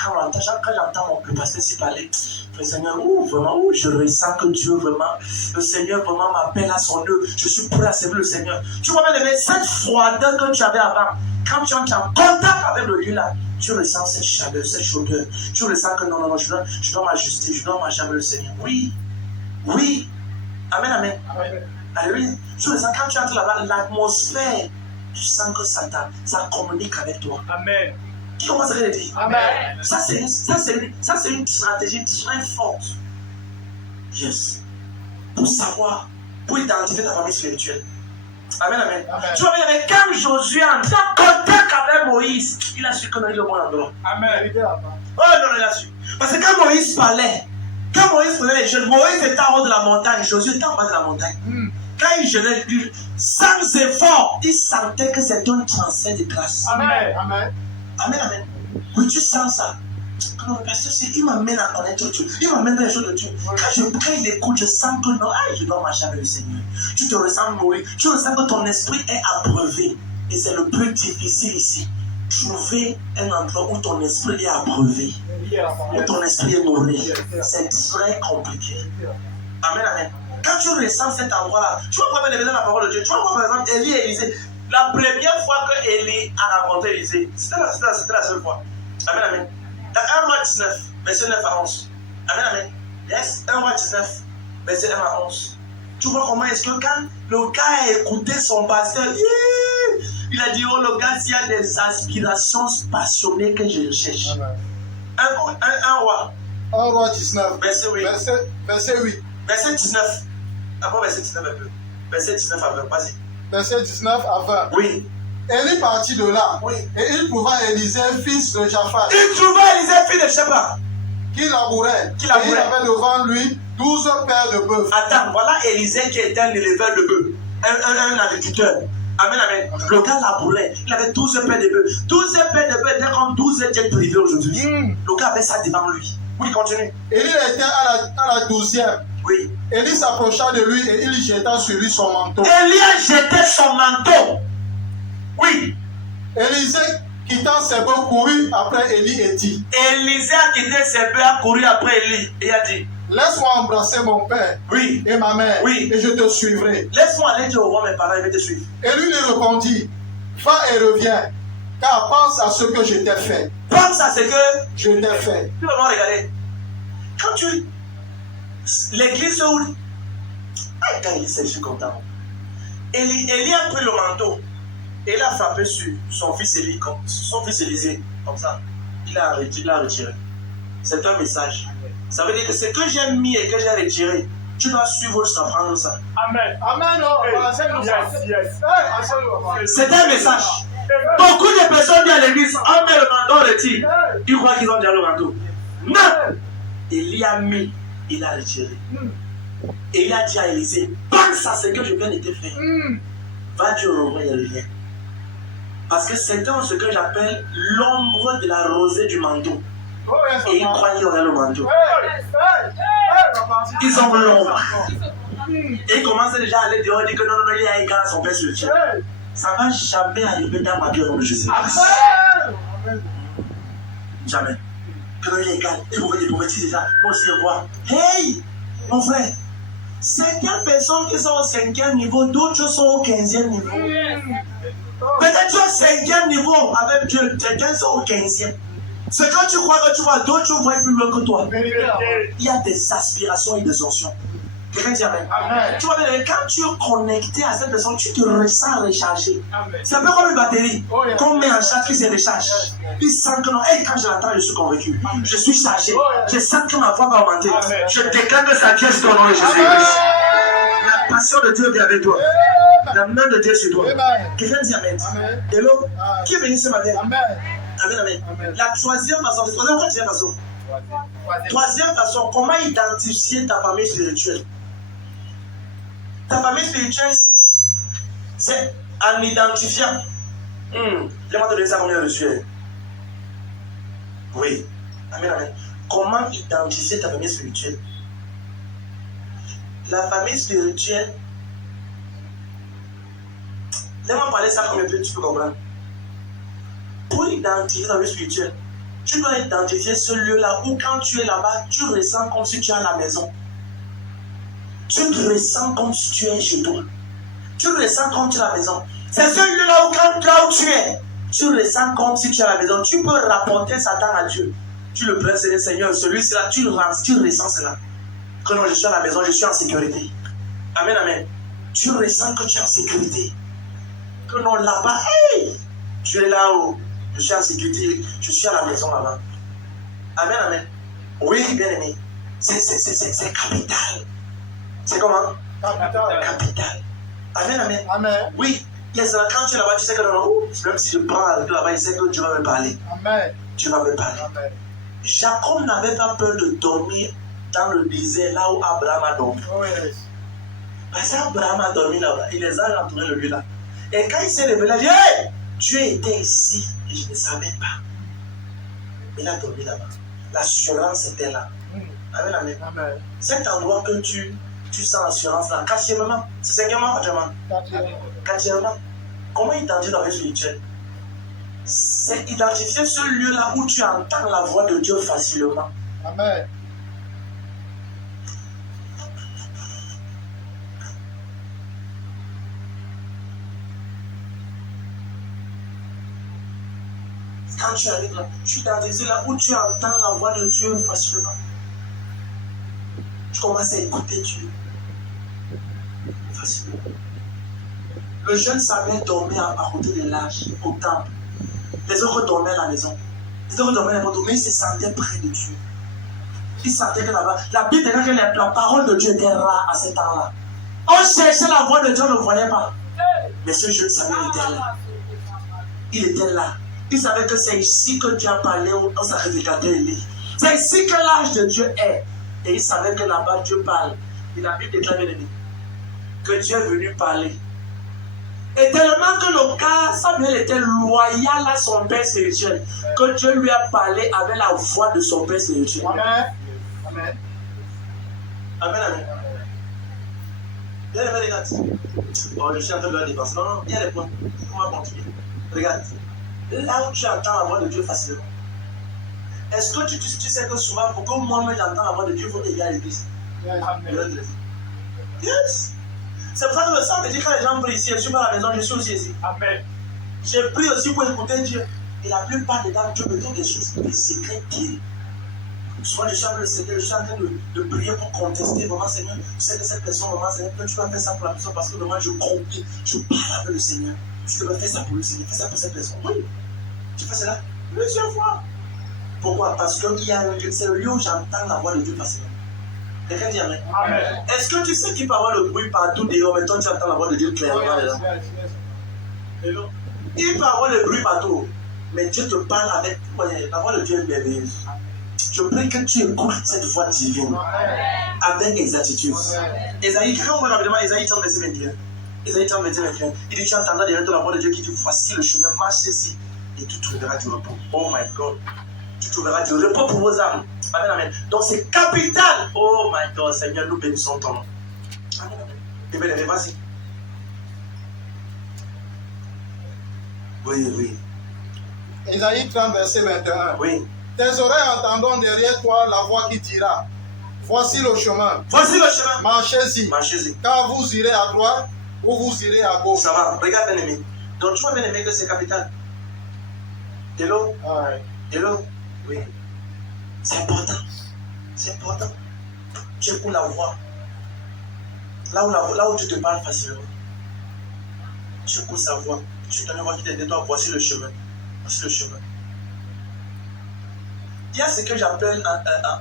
Quand j'entends le pasteur s'y parler, le Seigneur, vraiment, je ressens que Dieu, vraiment, le Seigneur vraiment m'appelle à son œuvre. Je suis prêt à servir le Seigneur. Tu vois bien, cette froideur que tu avais avant, quand tu entres en contact avec le lieu là, tu ressens cette chaleur, cette chaudeur. Tu ressens que non, je dois m'ajuster, je dois marcher avec le Seigneur. Oui, oui. Amen, amen. Amen. Alléluia. Tu ressens quand tu entres là-bas, l'atmosphère, tu sens que ça communique avec toi. Amen. Qui commence à le dire? Amen. Ça, c'est une stratégie très forte. Yes. Pour savoir, pour identifier ta famille spirituelle. Amen, amen. Tu vois, mais quand Josué entré en contact avec Moïse, il a su qu'on est au bon endroit. Amen. Oh non, il a su. Parce que quand Moïse parlait, quand Moïse prenait les jeunes, Moïse était en haut de la montagne, Josué était en bas de la montagne. Quand il jeûnait, sans effort, il sentait que c'était un transfert de grâce. Amen. Amen. Amen, amen. Oui, tu sens ça. Non, parce que il m'amène à connaître Dieu. Il m'amène dans les choses de Dieu. Quand il écoute, je sens que non, je dois marcher avec le Seigneur. Tu te ressens mourir. Tu ressens que ton esprit est abreuvé. Et c'est le plus difficile ici. Trouver un endroit où ton esprit est abreuvé. Où ton esprit est nourri. C'est très compliqué. Amen, amen. Quand tu ressens cet endroit-là, tu vas pouvoir lever dans la parole de Dieu. Tu vas voir par exemple Élie et Élisée. La première fois que Élie a rencontré Élisée, c'était la seule fois. Amen, amen. Dans 1 roi 19, verset 9 à 11. Amen, amen. Yes, 1 roi 19, verset 1 à 11. Tu vois comment est-ce que quand le gars a écouté son pasteur, il a dit, oh le gars, s'il y a des aspirations passionnées que je cherche. Un roi. 1 roi 19, verset 8. Verset 8. Verset 19. Après verset 19 un peu. Verset 19 à 20, vas-y. Verset 19 à 20. Oui. Élie partit de là. Oui. Et il trouva Élisée, fils de Japhat. Il trouva Élisée, fils de Japhat. Qui labourait. Qui labourait. Et il avait devant lui 12 paires de bœufs. Attends, voilà Élisée qui était un éleveur de bœufs. Un agriculteur. Amen, amen. Le gars labourait. Il avait 12 paires de bœufs. 12 paires de bœufs étaient comme 12 jets privés aujourd'hui. Le gars avait ça devant lui. Oui, continue. Élie était à la 12e. Oui. Élie s'approcha de lui et il jeta sur lui son manteau. Élie a jeté son manteau. Oui. Élisée, quittant ses bœufs, courut après Élie et dit. Élisée a quitté ses bœufs, a couru après Élie et a dit. Laisse-moi embrasser mon père. Oui. Et ma mère. Oui. Et je te suivrai. Laisse-moi aller dire au roi mes parents, ils vont te suivre. Élie lui répondit. Va et reviens. Car pense à ce que je t'ai fait. Pense à ce que je t'ai fait. Tu vas voir, regardez. Quand tu. L'église où. Ah, quand Élie, je suis content. Élie a pris le manteau. Et il a frappé sur son fils Élie, son fils Élisée, comme ça. Il l'a retiré. C'est un message. Ça veut dire que ce que j'ai mis et que j'ai retiré, tu dois suivre jusqu'à prendre ça. Amen. Amen. C'est un message. Beaucoup de personnes disent à l'église, on met le manteau, on retire. Ils croient qu'ils ont déjà le manteau. Non. Élie a mis, il a retiré. Et il a dit à Élisée, pense à ce que je viens de te faire. Va Dieu au roi et revient. Parce que c'est ce que j'appelle l'ombre de la rosée du manteau. Et ils croient qu'ils ont le manteau. Ils ont l'ombre. Et ils commencent déjà à aller dehors et dire que non, il est égal à son père sur le ciel. Ça ne va jamais arriver dans ma vie au nom de Jésus. Jamais. Que non, il est égal. Et vous voyez, prophétiser ça. Moi aussi, je vois. Hey, mon frère. Certaines personnes qui sont au 5e niveau, d'autres sont au 15e niveau. Peut-être au 5e niveau avec Dieu, certains sont au 15e. Ce que tu crois que tu vois, d'autres vont plus loin que toi. Il y a des aspirations et des options. Quelqu'un dit Amen. Tu vois, quand tu es connecté à cette personne, tu te ressens rechargé. C'est un peu comme une batterie qu'on met en charge qui se recharge. Il sent que non, hey, quand je l'attends, je suis convaincu. Je suis chargé. Je sens que ma voix va augmenter. Je déclare que ça pièce ton nom de Jésus-Christ. La passion de Dieu vient avec toi. La main de Dieu sur toi. Quelqu'un dit Amen. Hello. Qui est venu ce matin? Amen. Amen. La troisième façon, troisième façon, comment identifier ta famille spirituelle? Ta famille spirituelle, c'est en identifiant. Laisse-moi te donner ça combien de sueur. Oui. Amen. Comment identifier ta famille spirituelle? La famille spirituelle, laisse-moi parler ça comme un peu, tu peux comprendre. Pour identifier ta famille spirituelle, tu dois identifier ce lieu-là où quand tu es là-bas, tu ressens comme si tu es à la maison. Tu te ressens comme si tu es chez toi. Tu ressens comme tu es à la maison. C'est ce lieu-là où quand là où tu es, tu ressens comme si tu es à la maison. Tu peux rapporter Satan à Dieu. Tu le prêches, Seigneur, celui-là, tu ressens cela. Que non, je suis à la maison, je suis en sécurité. Amen. Tu ressens que tu es en sécurité. Que non, là-bas, hey, tu es là-haut. Je suis en sécurité, je suis à la maison là-bas. Amen. Oui, bien aimé. C'est capital. C'est comment? Capital. Amen, amen. Amen. Oui, yes, quand tu es là-bas, tu sais que non, même si je parle là-bas, il sait que Dieu va me parler. Amen. Dieu va me parler. Amen. Jacob n'avait pas peur de dormir dans le désert, là où Abraham a dormi. Oh yes. Parce qu'Abraham a dormi là-bas, il les a entourés de lui là. Et quand il s'est réveillé, il a dit, hey, Dieu était ici et je ne savais pas. Il a dormi là-bas. L'assurance était là. Amen, amen. Amen. Cet endroit que tu sens l'assurance là, quatrièmement, c'est cinquièmement, quatrièmement, comment identifier dans le spirituel? C'est identifier ce lieu-là où tu entends la voix de Dieu facilement. Amen. Quand tu arrives là, tu identifies là où tu entends la voix de Dieu facilement. Tu commences à écouter Dieu facilement. Le jeune Samuel dormait à côté de l'âge, au temple. Les autres dormaient à la maison. Les autres dormaient n'importe où, mais ils se sentaient près de Dieu. Ils sentaient que là-bas, la Bible dit que la parole de Dieu était rare à ce temps-là. On cherchait la voix de Dieu, on ne le voyait pas. Mais ce jeune Samuel était là. Il était là. Il savait que c'est ici que Dieu a parlé dans sa révélateur Élie. C'est ici que l'âge de Dieu est. Et il savait que là-bas Dieu parle. Et la Bible déclare que Dieu est venu parler. Et tellement que le cas, Samuel était loyal à son père spirituel, que Dieu lui a parlé avec la voix de son père spirituel. Amen. Amen. Amen, amen. Bien les gars. Oh, je suis en train de la dépenser. Non, non, il y a des points. On va continuer. Regarde. Là où tu entends la voix de Dieu facilement. Est-ce que tu sais que souvent, pour que moi-même j'entends la voix de Dieu, il faut qu'il y ait à l'église. Amen. Yes. C'est pour ça que le sang me dit quand les gens prient ici, je suis pas à la maison, je suis aussi ici. Amen. J'ai pris aussi pour écouter Dieu. Et la plupart des temps, Dieu me donne des choses, des secrets terribles. Souvent, je suis en train de Seigneur, je suis en train de prier pour contester. Maman, Seigneur, tu sais que cette personne, maman, Seigneur, tu vas faire ça pour la personne parce que maman, je compris. Je parle avec le Seigneur. Tu devrais faire ça pour le Seigneur, fais ça pour cette personne. Oui. Tu fais cela plusieurs fois. Pourquoi? Parce que c'est le lieu où j'entends la voix de Dieu facilement. Quelqu'un dit Amen. Amen. Est-ce que tu sais qu'il peut y avoir le bruit partout dehors, mais toi tu entends la voix de Dieu clairement dedans? Hello. Il peut y avoir le bruit partout, mais Dieu te parle avec la voix de Dieu est merveilleuse. Je prie que tu écoutes cette voix divine avec exactitude. Ésaïe, quand on voit rapidement Ésaïe 30, verset 21. Ésaïe 30, verset 21. Il dit tu entendras derrière toi la voix de Dieu qui dit voici le chemin, marchez-y et tu trouveras du repos. Oh my God. Tu trouveras du repos pour vos âmes. Amen, amen. Donc c'est capital. Oh my God, Seigneur, nous bénissons ton nom. Amen, amen. Et bien, vas-y. Oui, oui. Ésaïe 30, verset 21. Oui. Tes oreilles entendront derrière toi la voix qui dira voici le chemin. Voici le chemin. Marchez-y. Marchez-y. Car vous irez à droite ou vous irez à gauche. Ça va. Regarde, bien aimé. Donc tu vois, bien aimé, que c'est capital. Hello? Ouais. Hello? Oui. C'est important. C'est important. Tu écoutes la voix. Là où tu te parles facilement. Tu écoutes sa voix. Tu donnes une voix qui te dit, toi, voici le chemin. Voici le chemin. Il y a ce que j'appelle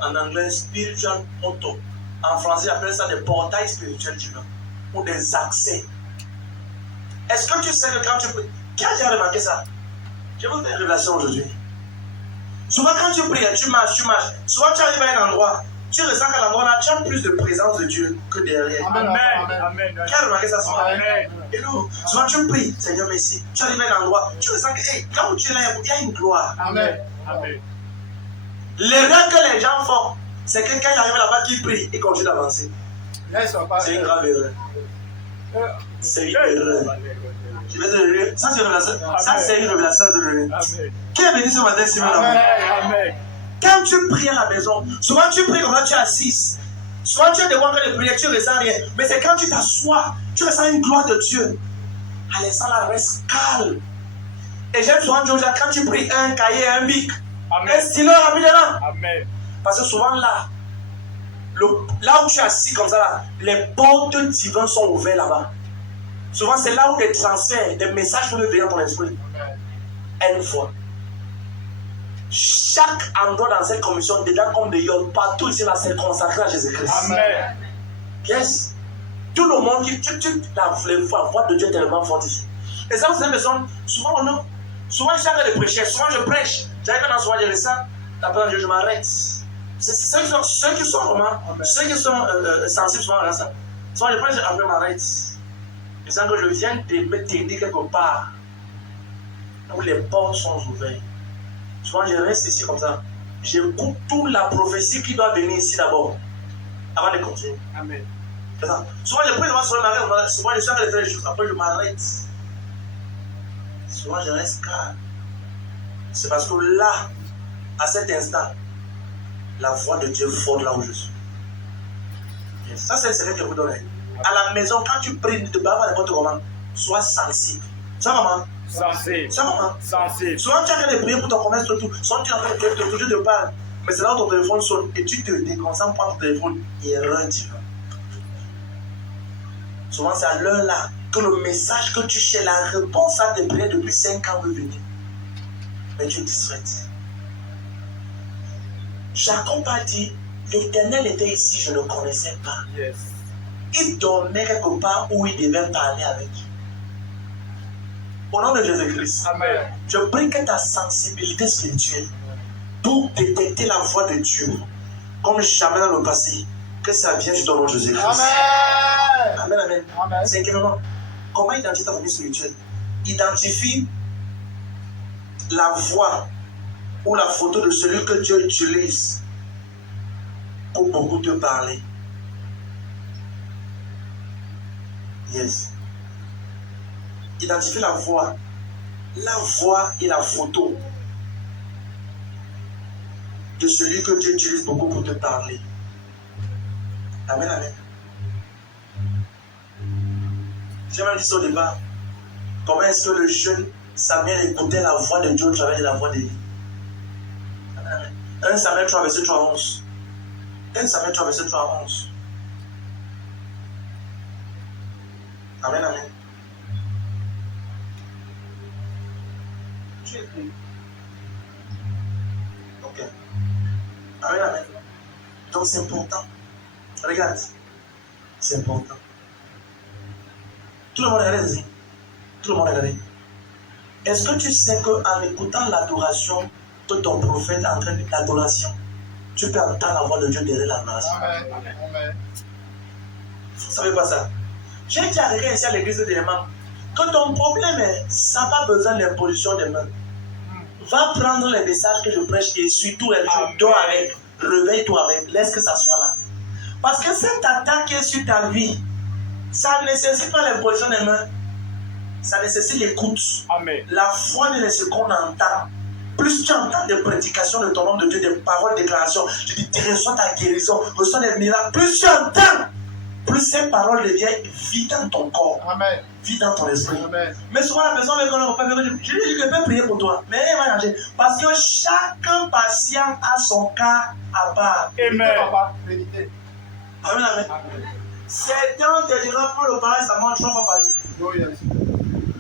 en anglais spiritual auto. En français, j'appelle ça des portails spirituels divins. Ou des accès. Est-ce que tu sais que quand tu pries, qui a déjà remarqué ça? Je vais vous faire une révélation aujourd'hui. Souvent quand tu pries, tu marches. Souvent tu arrives à un endroit, tu ressens qu'à l'endroit là, tu as plus de présence de Dieu que derrière. Amen. Qui a remarqué ça souvent? Amen. Et nous, souvent tu pries, Seigneur merci. Tu arrives à un endroit, tu ressens que hey, là où tu es là, il y a une gloire. Amen. Amen. L'erreur que les gens font, c'est que quand ils arrivent là-bas, qu'ils prient, ils continuent d'avancer. C'est une grave erreur. C'est une erreur. Je vais te le dire. Ça, c'est une révélation. Ça, c'est une révélation de l'année. Qui est venu ce matin, Simon? Amen. Quand tu pries à la maison, souvent tu pries comme là, tu es assis. Souvent tu es devant que les prières, tu ne ressens rien. Mais c'est quand tu t'assois, tu ressens une gloire de Dieu. À l'instant, là, reste calme. Et j'aime souvent dire aux gens, quand tu pries, un cahier, un bic, un stylo rapidement. Amen. Parce que souvent là, là où tu es assis comme ça, là, les portes divines sont ouvertes là-bas. Souvent, c'est là où des transferts, des messages peuvent venir dans ton esprit. Une fois. Chaque endroit dans cette commission, dedans comme dehors, partout ici, là, c'est consacré à Jésus-Christ. Amen. Yes. Tout le monde qui. La voix de Dieu est tellement fortifiée. Et ça, vous savez, souvent, souvent, je suis en train de prêcher, souvent, je prêche. J'arrive dans souvent, je dis ça, la parole de Dieu, je m'arrête. C'est ceux qui sont vraiment, ceux qui sont sensibles, souvent, à ça. Souvent, je prêche, après, je m'arrête. Je sens que je viens de me t'aider quelque part où les portes sont ouvertes. Souvent, je reste ici comme ça. J'écoute toute la prophétie qui doit venir ici d'abord, avant de continuer. Amen. Souvent, je prie devant sur le m'arrête. Souvent, je suis en train de faire les choses. Après, je m'arrête. Souvent, je reste calme. C'est parce que là, à cet instant, la voix de Dieu forte là où je suis. Ça, c'est le secret que je vous donne. À la maison, quand tu pries, ne te bats pas n'importe comment. Sois sensible. Ça, maman? Sensible. Ça, maman? Sensible. Souvent, tu es en train de prier pour ton commerce, tout. Souvent, tu es en train de prier pour toujours te parler. Mais c'est là où ton téléphone sonne et tu te déconcentres, prends ton téléphone et rentre. Souvent, c'est à l'heure là que le message que tu cherches, la réponse à tes prières depuis 5 ans veut venir. Mais tu es distraite. Jacob a dit, l'Éternel était ici, je ne connaissais pas. Yes. Il dormait quelque part où il devait parler avec Dieu. Au nom de Jésus-Christ, Amen. je prie que ta sensibilité spirituelle, pour détecter la voix de Dieu, comme jamais dans le passé, que ça vienne juste au nom de Jésus-Christ. Amen. Amen, amen. Amen. Cinquièmement, comment identifier ta famille spirituelle? Identifie la voix ou la photo de celui que Dieu utilise pour beaucoup te parler. Yes. Identifie la voix et la photo de celui que Dieu utilise beaucoup pour te parler. Amen, amen. J'ai même dit ça au départ. Comment est-ce que le jeune Samuel écoutait la voix de Dieu au travers de la voix d'Élie? 1 Samuel 3, verset 3 à 11. 1 Samuel 3, verset 3 à 11. Amen, amen. Tu écoutes. Ok. Amen, amen. Donc c'est important. Regarde. C'est important. Tout le monde regarde ici. Tout le monde regarde. Est-ce que tu sais qu'en écoutant l'adoration de ton prophète en train de l'adoration, tu peux entendre la voix de Dieu derrière l'adoration? Amen. Vous ne savez pas ça? J'ai dit à quelqu'un ici à l'église de Léman que ton problème, ça n'a pas besoin d'imposition des mains. Va prendre les messages que je prêche et surtout, tu dors avec, réveille-toi avec, laisse que ça soit là. Parce que cette attaque qui est sur ta vie, ça ne nécessite pas l'imposition des mains, ça nécessite l'écoute. Amen. La foi de ce qu'on entend. Plus tu entends des prédications de ton nom de Dieu, des paroles, des déclarations, je dis, tu reçois ta guérison, reçois des miracles. Plus tu entends, plus ces paroles deviennent vie dans ton corps, Amen. vie dans ton esprit. Amen. Mais souvent la personne veut qu'on ne pas, je dis, je vais prier pour toi, mais elle va changer. Parce que chaque patient a son cas à part. Amen. Papa, vérité. Amen, amen. Certains te diront, pour le pareil, ça mange 3 fois par jour. Oh, yes.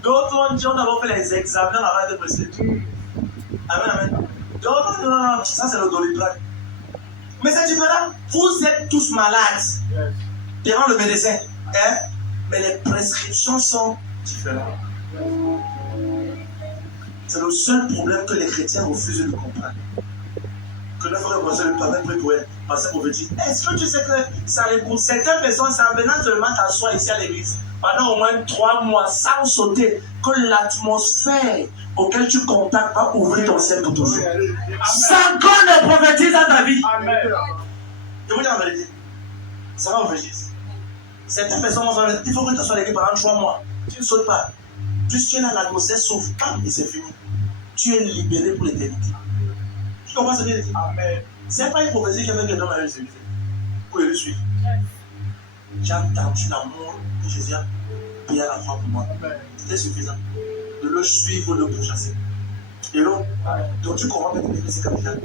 D'autres ont dit, on a fait les examens avant de précéder. Amen, amen. D'autres, non, ça c'est le doliprane. Mais c'est différent. Vous êtes tous malades Yes. devant le médecin. Hein? Mais les prescriptions sont différentes. C'est le seul problème que les chrétiens refusent de comprendre. Que le frère Boisson le permet de prier parce qu'on veut dire, est-ce que tu sais que ça pour certaines personnes, c'est en venant seulement t'asseoir ici à l'église pendant au moins 3 mois sans sauter que l'atmosphère auquel tu contactes va ouvrir ton ciel pour toujours. Sans qu'on ne prophétise dans ta vie. Amen. Je vous dis la vérité. Ça va ouvrir. Certaines personnes vont faire, il faut que tu sois à l'église pendant 3 mois. Tu ne sautes pas. Plus tu es là, l'atmosphère s'ouvre, et c'est fini. Tu es libéré pour l'éternité. Tu comprends ce que je dis? Amen. Ce n'est pas une prophétie qui fait que l'homme a eu celui-ci. Pour le suivre. J'ai entendu l'amour que Jésus a payé à la croix pour moi. C'était suffisant. De le suivre, de le pourchasser. Et donc, tu comprends que c'est capital.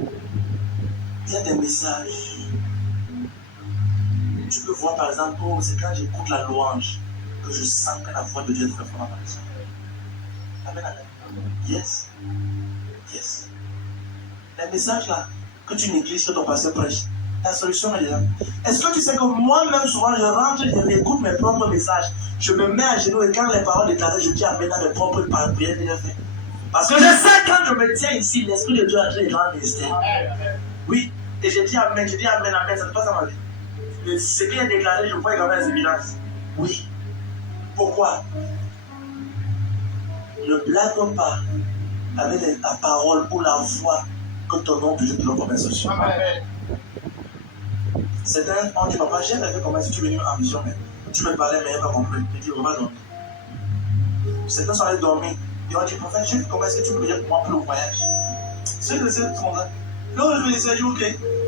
Il y a des messages. Tu peux voir par exemple, c'est quand j'écoute la louange que je sens que la voix de Dieu est très forte dans ma personne. Amen, amen. Yes. Yes. Les messages là, que tu négliges, que ton pasteur prêche, La solution est là. Est-ce que tu sais que moi-même, souvent, je rentre, je réécoute mes propres messages. Je me mets à genoux et quand les paroles déclarées, je dis amen à mes propres prières déjà faites. Parce que je sais quand je me tiens ici, l'Esprit de Dieu a créé les grands mystères. Oui, et je dis amen, amen, ça ne passe pas ma vie. Mais ce qui est déclaré, je vois quand même les évidences. Oui. Pourquoi? Ne blague pas avec la parole ou la voix que ton nom peut te donner comme instruction. Certains ont dit, papa, j'ai rêvé comment si tu venais en mission, mais tu me parlais, mais il n'a pas compris. Il dit, on va dormir. Certains sont allés dormir. Ils ont dit, prophète, j'ai vu comment est-ce que tu priais pour moi pour le voyage. C'est le seul comme ça. Là, je me disais, ok,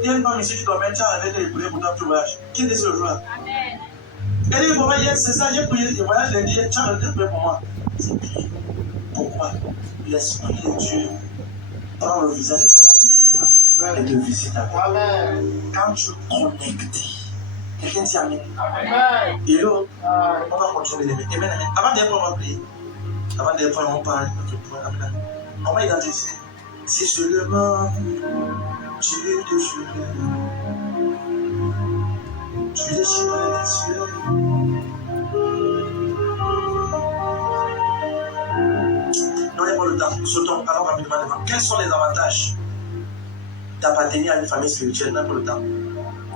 il y a une femme ici, tu dormais, tu as arrêté de prier pour toi pour le voyage. Qui était ce jour-là? Elle dit, papa, c'est ça, j'ai prié le voyage, elle dit, tu as arrêté de prier pour moi. C'est prier. Pourquoi? L'Esprit de Dieu prend le visage de ton âme et te visite avec. Quand tu connectes, quelqu'un dit amen. Et là, on va continuer les amen. Amen. Avant des points, on va prier. Avant des points, on parle. On va identifier. Si seulement tu te jurais, tu déchirais les cieux. Donnez pas le temps, sautons, allons rapidement devant. Quels sont les avantages d'appartenir à une famille spirituelle? Même pour le temps.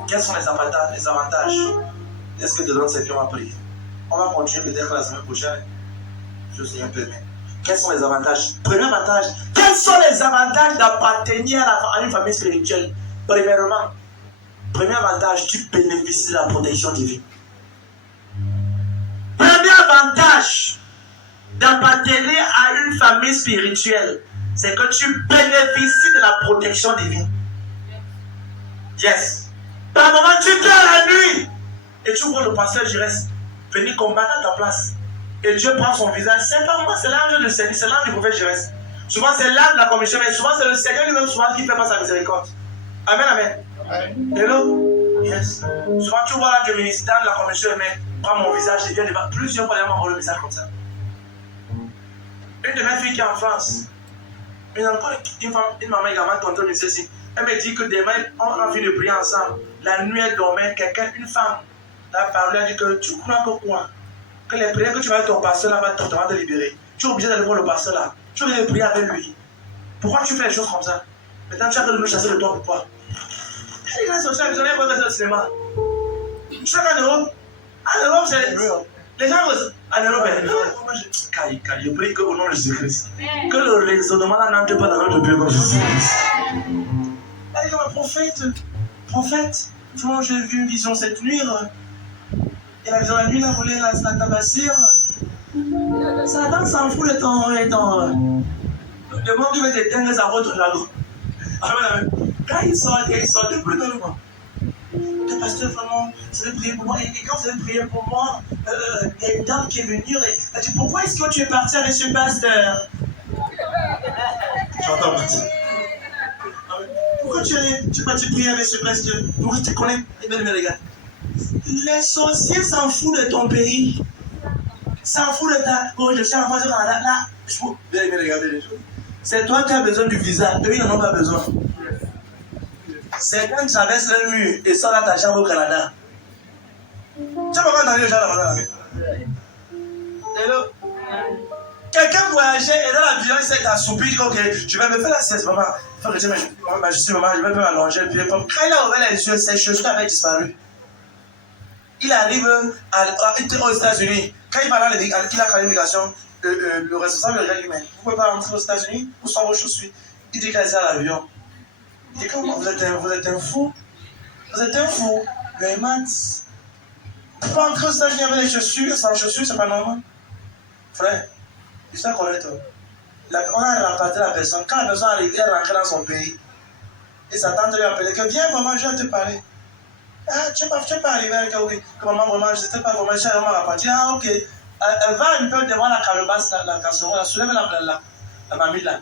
Quels sont les avantages? Est-ce que de l'autre c'est qu'on va prier? On va continuer peut-être la semaine prochaine. Je sais un peu, mais quels sont les avantages? Premier avantage, quels sont les avantages d'appartenir à une famille spirituelle? Premièrement, premier avantage, tu bénéficies de la protection divine. Premier avantage d'appartenir à une famille spirituelle, c'est que tu bénéficies de la protection divine. Yes. Par moment, tu dors la nuit et tu vois le pasteur Jérès venir combattre à ta place. Et Dieu prend son visage. C'est pas moi, c'est l'ange du Seigneur, c'est l'ange du prophète Jérès. Souvent, c'est l'ange de la commission, mais souvent, c'est le Seigneur lui-même souvent qui fait pas sa miséricorde. Amen, amen. Hello? Yes. Souvent, tu vois l'ange du ministère de la commission, mais prends mon visage et viens devant. Plusieurs fois, il m'a envoyé le message comme ça. Une de mes filles qui est en France, une maman également contre le ceci. Elle me dit que demain, on a envie de prier ensemble. La nuit, elle dormait, une femme, l'a parlé, elle a dit que tu crois que quoi? Que les prières que tu vas avec ton pasteur là va te libérer. Tu es obligé d'aller voir le pasteur là. Tu veux prier avec lui. Pourquoi tu fais les choses comme ça? Maintenant, tu as de me chasser de toi, pourquoi? Elle dit que c'est vous allez voir le cinéma. Tu sais qu'en Europe, c'est. Les gens en Europe, je prie qu'au nom de Jésus-Christ, que le raisonnement là n'entre pas dans notre Dieu comme Jésus-Christ. Elle dit que prophète, vraiment j'ai vu une vision cette nuit. Et la vision de la nuit, elle a volé la tabassure. Satan s'en fout de ton. Le monde veut t'éteindre sa votre jaloux. Quand il sort brutalement. Le pasteur, vraiment, vous avez prié pour moi. Et quand vous avez prié pour moi, il y a une dame qui est venue et elle dit, pourquoi est-ce que tu es parti avec ce pasteur? J'entends pas ça. Pourquoi tu es parti prier avec ce pasteur? Pourquoi tu connais? Eh bien, regarde. Les sorciers s'en foutent de ton pays. S'en foutent de ta. Oh, je suis en face de là. Bien, regardez les choses. C'est toi qui as besoin du visa. Eux, ils n'en ont pas besoin. Certains traversent le mur et sortent dans ta chambre au Canada. Tu sais pourquoi on a les gens là-bas? Hello? Quelqu'un voyageait et dans l'avion, il s'est assoupi. Il dit, ok, je vais me faire la sieste, maman. Il faut que je suis maman, je vais me allonger. Puis, quand il a ouvert les yeux, ses cheveux avaient disparu. Il arrive aux États-Unis. Quand il va dans qu'il a fait l'immigration, le responsable lui dit, mais vous ne pouvez pas rentrer aux États-Unis? Où sont vos chaussures? Il dit qu'il est à l'avion. Il dit, comment vous êtes un fou? Vous êtes un fou. Mais Max, vous pouvez entrer aux États-Unis avec les chaussures, sans chaussures, c'est pas normal. Frère, il s'est correct. On a rapatrié la personne. Quand la personne arrive, elle rentre dans son pays. Et sa tante lui a appelé que viens, maman, je vais te parler. Ah, tu n'es pas arrivé avec oui. Que maman, vraiment, je n'étais pas vraiment, je suis vraiment rapatrié. Ah, ok. Elle va un peu devant la calebasse, la casserole, elle soulève la mamie là.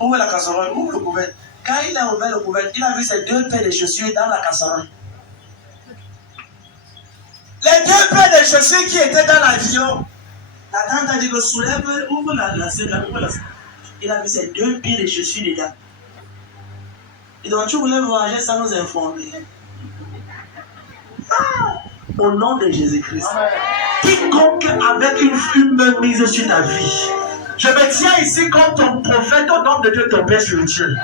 Ouvre la casserole, ouvre le couvercle. Quand il a ouvert le couvercle, il a vu ses 2 paires de chaussures dans la casserole. Les 2 paires de chaussures qui étaient dans l'avion. La tante a dit que soulève, ouvre la selle. Il a vu ses 2 paires de chaussures dedans. Et donc tu voulais voyager sans nous informer. Au nom de Jésus-Christ. Quiconque avec une main mise sur ta vie, je me tiens ici comme ton prophète au nom de Dieu, ton Père spirituel.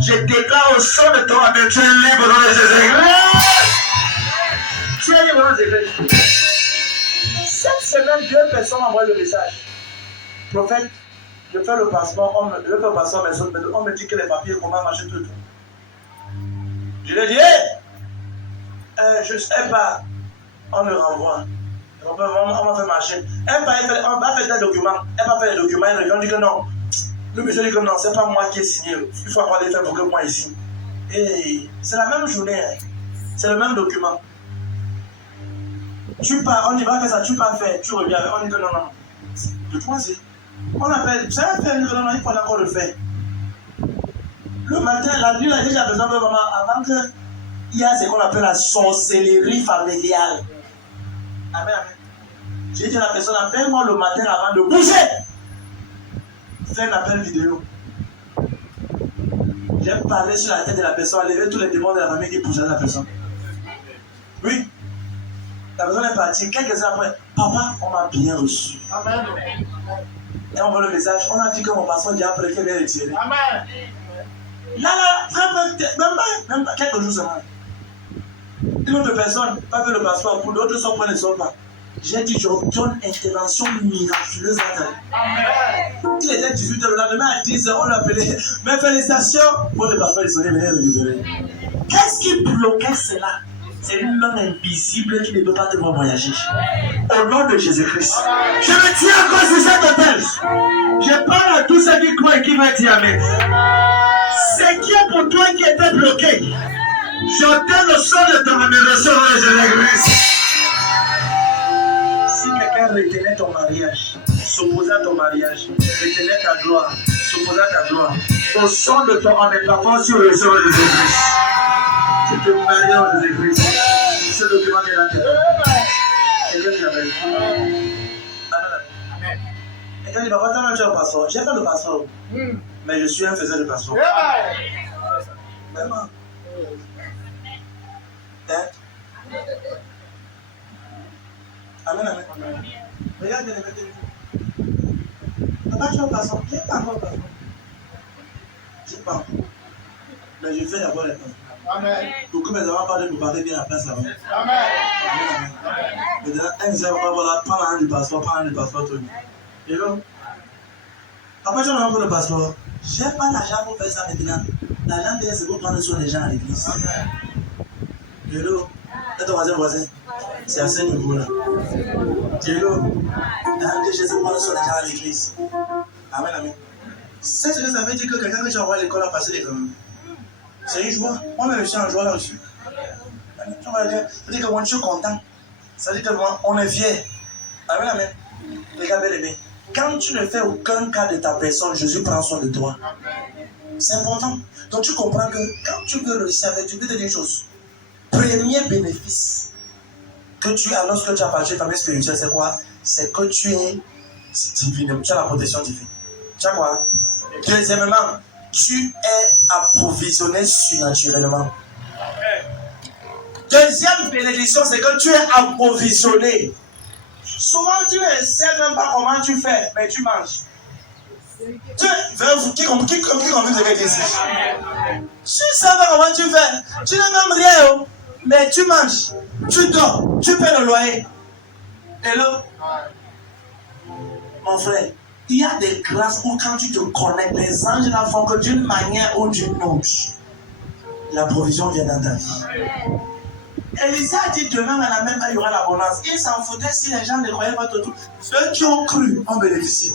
Je déclare au son de ton amen, tu es libre au nom de Jésus-Christ. Tu es libre au nom de Jésus-Christ. Cette semaine, 2 personnes m'ont envoyé le message. Prophète, je fais le passeport, je fais le passeport, mais on me dit que les papiers, comment marcher tout. Je lui ai dit, je ne sais pas, on le renvoie. On va faire marcher. On va faire des documents. Elle va faire les documents. Elle dit que non. Le monsieur dit que non, c'est pas moi qui ai signé. Il faut avoir des faits pour que moi ici. Et c'est la même journée. C'est le même document. Tu pars, on dit va faire ça, tu pars faire, tu reviens. On dit que non. De toi, c'est. On appelle, ça va faire, non, il faut encore le faire. Le matin, la nuit, il a déjà besoin de maman avant que. Il y a ce qu'on appelle la sorcellerie familiale. Amen, amen. J'ai dit à la personne, appelle-moi le matin avant de bouger. Fais un appel vidéo. J'ai parlé sur la tête de la personne, enlever tous les démons de la famille qui poussent la personne. Oui. La personne est partie. Quelques heures après, papa, on m'a bien reçu. Amen. Et on voit le message, on a dit que mon passeport déjà préféré bien retiré. Amen. Là, même pas quelques jours seulement. Une autre personne, pas fait le passeport, pour d'autres sont pas ne sont pas. J'ai dit, je donne intervention miraculeuse à ta. Il était 18h, le lendemain à 10h, on l'appelait. Mes félicitations, pour le passeport, il sonnait, venez récupérer. Qu'est-ce qui bloquait cela? C'est une main invisible qui ne peut pas te voir voyager. Au nom de Jésus-Christ. Je me tiens encore sur cet hôtel. Je parle à tous ceux qui croient et qui vont dire Amen. Ce qui est pour toi qui était bloqué, j'entends le son de ton amélioration de Jésus-Christ. Si quelqu'un retenait ton mariage, s'opposait à ton mariage, retenait ta gloire, s'opposait à ta gloire, au son de ton amélioration sur le son de Jésus-Christ. Tu te maries en Jésus-Christ. Ce document est là. Quelqu'un qui appelle. Amen. Quelqu'un dit, papa, tu as un passeport. J'ai pas le passeport. Mais je suis un faiseur de passeport. Vraiment. Hein? Amen, amen. Regarde les vêtements. Papa, tu as un passeport. J'ai pas encore le passeport. J'ai pas encore. Mais je fais d'abord les passeports. Amen. Pour que mes enfants parlent de nous parler bien la place là-bas. Amen. Maintenant, un disait, papa, voilà, prends la hand du passeport, tout. Et là, papa, tu as un peu de passeport. Je n'ai pas l'argent pour faire ça maintenant. L'argent, c'est pour prendre soin des gens à l'église. Et là, ton voisin, c'est à ce niveau-là. Et là, Jésus prend soin des gens à l'église. Amen, amen. C'est ce que ça veut dire que quelqu'un que tu envoies à l'école a passé les communs. C'est une joie. Moi-même, je suis en joie là-dessus. C'est-à-dire que moi, je suis content. C'est-à-dire que moi, on est fier. Amen, amen. Les gars, bien aimés. Quand tu ne fais aucun cas de ta personne, Jésus prend soin de toi. C'est important. Donc, tu comprends que quand tu veux réussir avec, tu peux te dire une chose. Premier bénéfice que tu as lorsque tu appartiens à la famille spirituelle, c'est quoi? C'est que tu es divine. Tu as la protection divine. Tu as quoi? Deuxièmement, tu es approvisionné surnaturellement. Deuxième bénédiction, c'est que tu es approvisionné. Souvent, tu ne sais même pas comment tu fais, mais tu manges. Qui convive ce que je dis ici? Tu ne sais pas comment tu fais. Tu n'as même rien, mais tu manges. Tu dors, tu paies le loyer. Et là, mon frère, il y a des grâces où quand tu te connectes, les anges la font que d'une manière ou d'une autre, la provision vient dans ta vie. Élisa a dit demain à la même heure il y aura l'abondance. Il s'en foutait si les gens ne croyaient pas tout. Ceux qui ont cru ont bénéficié.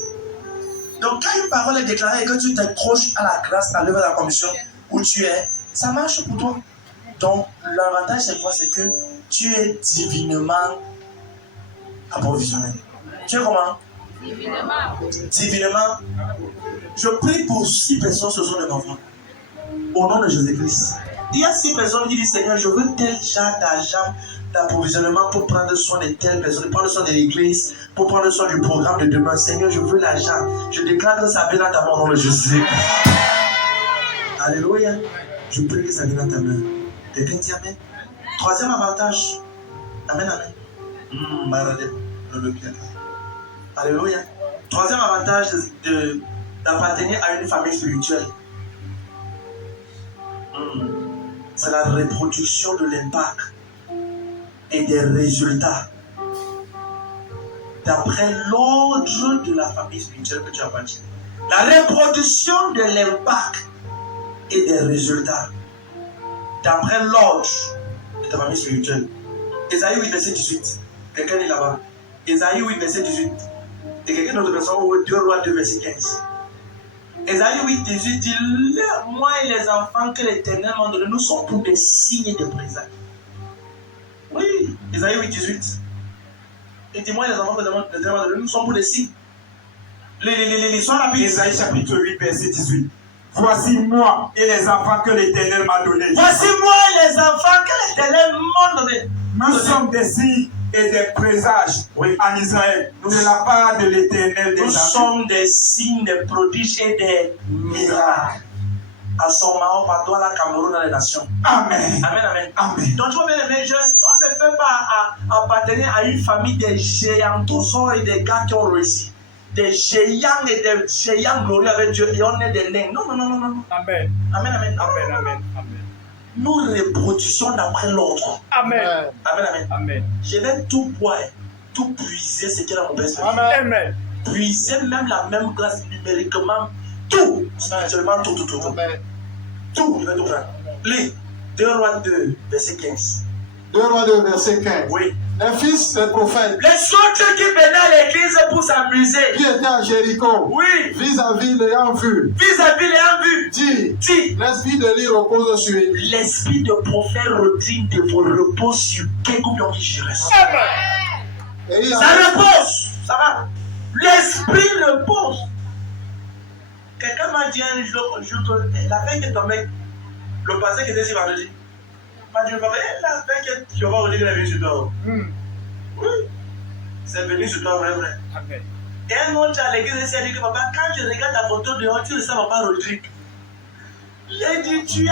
Donc quand une parole est déclarée et que tu t'accroches à la grâce, à l'œuvre de la commission où tu es, ça marche pour toi. Donc l'avantage c'est quoi? C'est que tu es divinement approvisionné. Tu es comment? Divinement. Je prie pour 6 personnes ce sont des enfants. Au nom de Jésus-Christ. Il y a 6 personnes qui disent Seigneur, je veux tel genre d'argent d'approvisionnement pour prendre soin de telle personne, pour prendre soin de l'église, pour prendre soin du programme de demain. Seigneur, je veux l'argent. Je déclare que ça vient dans ta main au nom de Jésus. Alléluia. Je prie que ça vienne dans ta main. Quelqu'un dit Amen. Troisième avantage Amen, amen. Alléluia. Troisième avantage d'appartenir à une famille spirituelle, c'est la reproduction de l'impact et des résultats d'après l'ordre de la famille spirituelle que tu appartiens. La reproduction de l'impact et des résultats d'après l'ordre de ta famille spirituelle. Ésaïe 8, verset 18. Quelqu'un est là-bas. Ésaïe 8, verset 18. Et quelqu'un d'autre version, 2 Rois 2, verset 15. Ésaïe 8, 18 dit, moi et les enfants que l'Éternel m'a donnés, nous sommes pour des signes et des présages. Oui, Ésaïe 8, 18. Et dis-moi, les enfants que l'Éternel m'a donnés, nous sommes pour des signes. L'histoire rapide. Ésaïe chapitre 8, verset 18. Voici moi et les enfants que l'Éternel m'a donnés. Voici moi et les enfants que l'Éternel m'a donnés. Nous sommes des signes et des présages en Israël. De la part de l'Éternel des Nous sommes des signes, des prodiges et des miracles. À son moment, pardon, la Cameroun dans les nations. Amen. Amen, amen. Amen. Donc, tu vois bien, les jeunes, on ne peut pas appartenir à une famille des géants et des gars qui ont réussi. Des géants et des géants glorieux avec Dieu et on est des nains. Non, non, non, non, non. Amen. Amen, amen. Non, Amen, non, non, amen, non. amen. Nous reproduisons d'après l'ordre. Amen. Amen, amen. Amen. Je vais tout boire, tout puiser ce qu'il y a dans mon père. Amen. Puiser même la même grâce numériquement. Tout. Spirituellement, tout. Amen. Tout, je vais tout faire. Lis 2 Rois 2, verset 15. 2 Rois 2, verset 15. Oui. Les fils des prophètes Les autres qui venaient à l'église pour s'amuser. qui étaient à Jéricho, Oui. vis-à-vis l'ayant vu, Vis-à-vis l'ayant vu. dit, l'esprit de lui repose sur lui. L'esprit de prophète redigne de vos repos sur quelqu'un qui je reste. Et il Ça repose. Ça va. L'esprit repose. Quelqu'un m'a dit un jour, la veille que ton mec, le passé qui était ici vendredi, m'a dit, papa, la veille que tu vas redire qu'il est venu sur toi. Oui. C'est venu sur toi, vrai. Amen. Et un autre à l'église ici a dit que papa, quand je regarde ta photo dehors, tu ne sais papa Rodrigue. J'ai dit,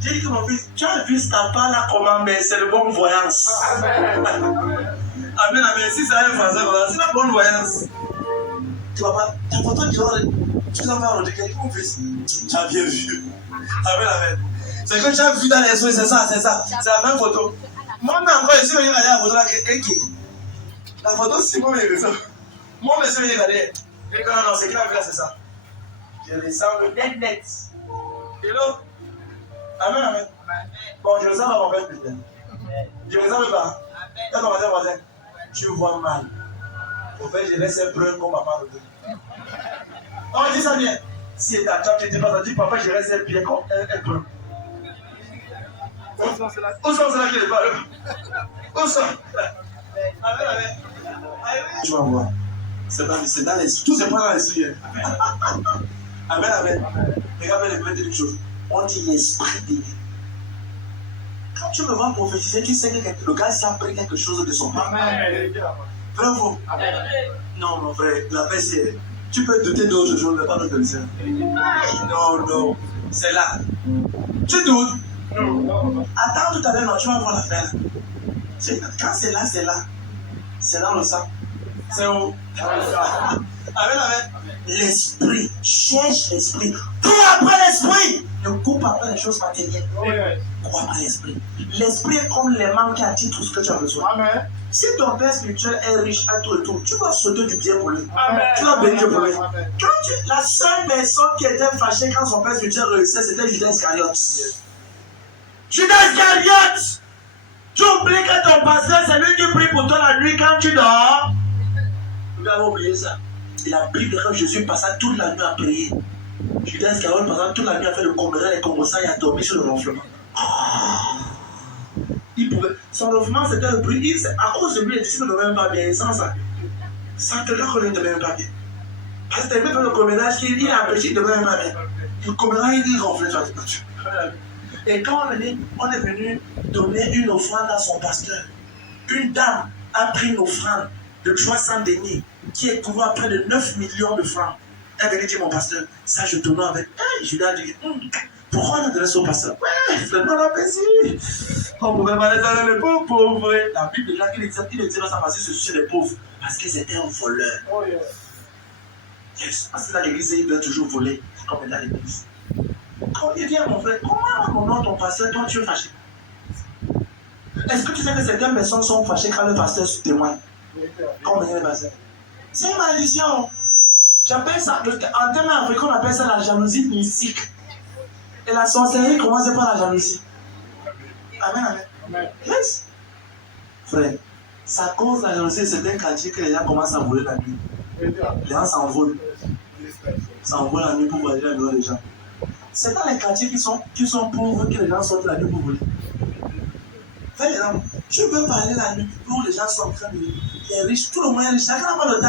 j'ai dit que mon fils, tu as vu ta part là comment, mais c'est le bon voyance. Amen. Amen, amen. Si c'est un français, c'est la bonne voyance. Tu vois pas, ta photo dehors, tu n'as pas Rodrigue, mon fils. Tu as bien vu. Amen, amen. C'est que tu as vu dans les yeux, c'est ça. C'est la même photo. Moi, encore, je suis venu regarder la photo là, la photo, c'est moi, mais ça. Moi, je suis venu regarder. Et quand non, c'est qui la vu là, c'est ça. Je ressemble net. Hello? Amen, amen. Bon, je ressemble à mon père, putain. Je ressemble pas. Quand ton voisin, tu vois mal. Au fait, je laisse un brun comme papa. Oh, dis ça bien. Si tu as tu dis pas ça, dis papa, je reste bien comme un brun. Où sont ceux-là qui les parlent? Où sont? Amen, amen. Tu vas voir. C'est dans l'esprit. Tout c'est pas dans l'esprit. Amen, amen. Regarde, je vais te dire une chose. On dit l'esprit de Dieu. Quand tu me vois prophétiser, tu sais que le gars s'est appris quelque chose de son père. Amen. Vrai ou faux? Non, mon frère, la paix c'est. Tu peux douter d'autres choses, mais pas d'autres personnes. Non. C'est là. Tu doutes? Non. Attends tout à l'heure, non, tu vas voir la fin. Quand c'est là, c'est là. C'est dans le sang. C'est où? Amen. L'esprit. Cherche l'esprit. Cours après l'esprit. Ne coupe après les choses matérielles. Cours après l'esprit. L'esprit est comme l'aimant qui attire tout ce que tu as besoin. Amen. Si ton père spirituel est riche à tout et tout, tu vas sauter du bien pour lui. Amen. Tu vas bénir pour lui. Amen. La seule personne qui était fâchée quand son père spirituel réussissait, c'était Judas Iscariote. Judas Iscariote! Tu oublies que ton pasteur, c'est lui qui prie pour toi la nuit quand tu dors. Vous avez oublié ça. Et la Bible, quand Jésus passa toute la nuit à prier, Judas Iscariote passa toute la nuit à faire le combéra, les combosans et à dormir sur le ronflement. Il pouvait. Son ronflement, c'était le bruit. À cause de lui, les disciples ne devaient même pas bien. Sans ça. Sans que leur collègue ne devait même pas bien. Parce que même le commérage, il a péché, il ne devait même pas bien. Le commérage, il ronflait. Et quand on est venu donner une offrande à son pasteur, une dame a pris une offrande de 300 deniers qui équivaut à près de 9 millions de francs. Elle venait dire mon pasteur, ça je tourne avec. Je lui ai dit, pourquoi on a donné ça au pasteur? Ouais, fais-moi la plaisir. On pouvait parler ça les pauvres. La Bible déjà qu'il est dit dans sa passée sur les pauvres. Parce qu'ils étaient un voleur. Oh yes. Yes. Parce que dans l'église, il doit toujours voler. Comme dans l'église. Quand il vient, mon frère, comment mon nom, ton pasteur, toi tu es fâché? Est-ce que tu sais que certaines personnes sont fâchées quand le pasteur se témoigne? Comme le pasteur. C'est une malédiction. J'appelle ça, en termes africains, on appelle ça la jalousie mystique. Et la sorcellerie commence par la jalousie. Amen, amen. Yes. Frère, ça cause la jalousie, c'est un quartier que les gens commencent à voler la nuit. Les gens s'envolent. S'envolent la nuit pour voler la nuit des gens. C'est dans les quartiers qui sont pauvres que les gens sortent la nuit pour voler. Fais les gens, tu peux parler la nuit où les gens sont en train de vivre. Les riches, tout le monde est riche, chacun n'a pas le temps.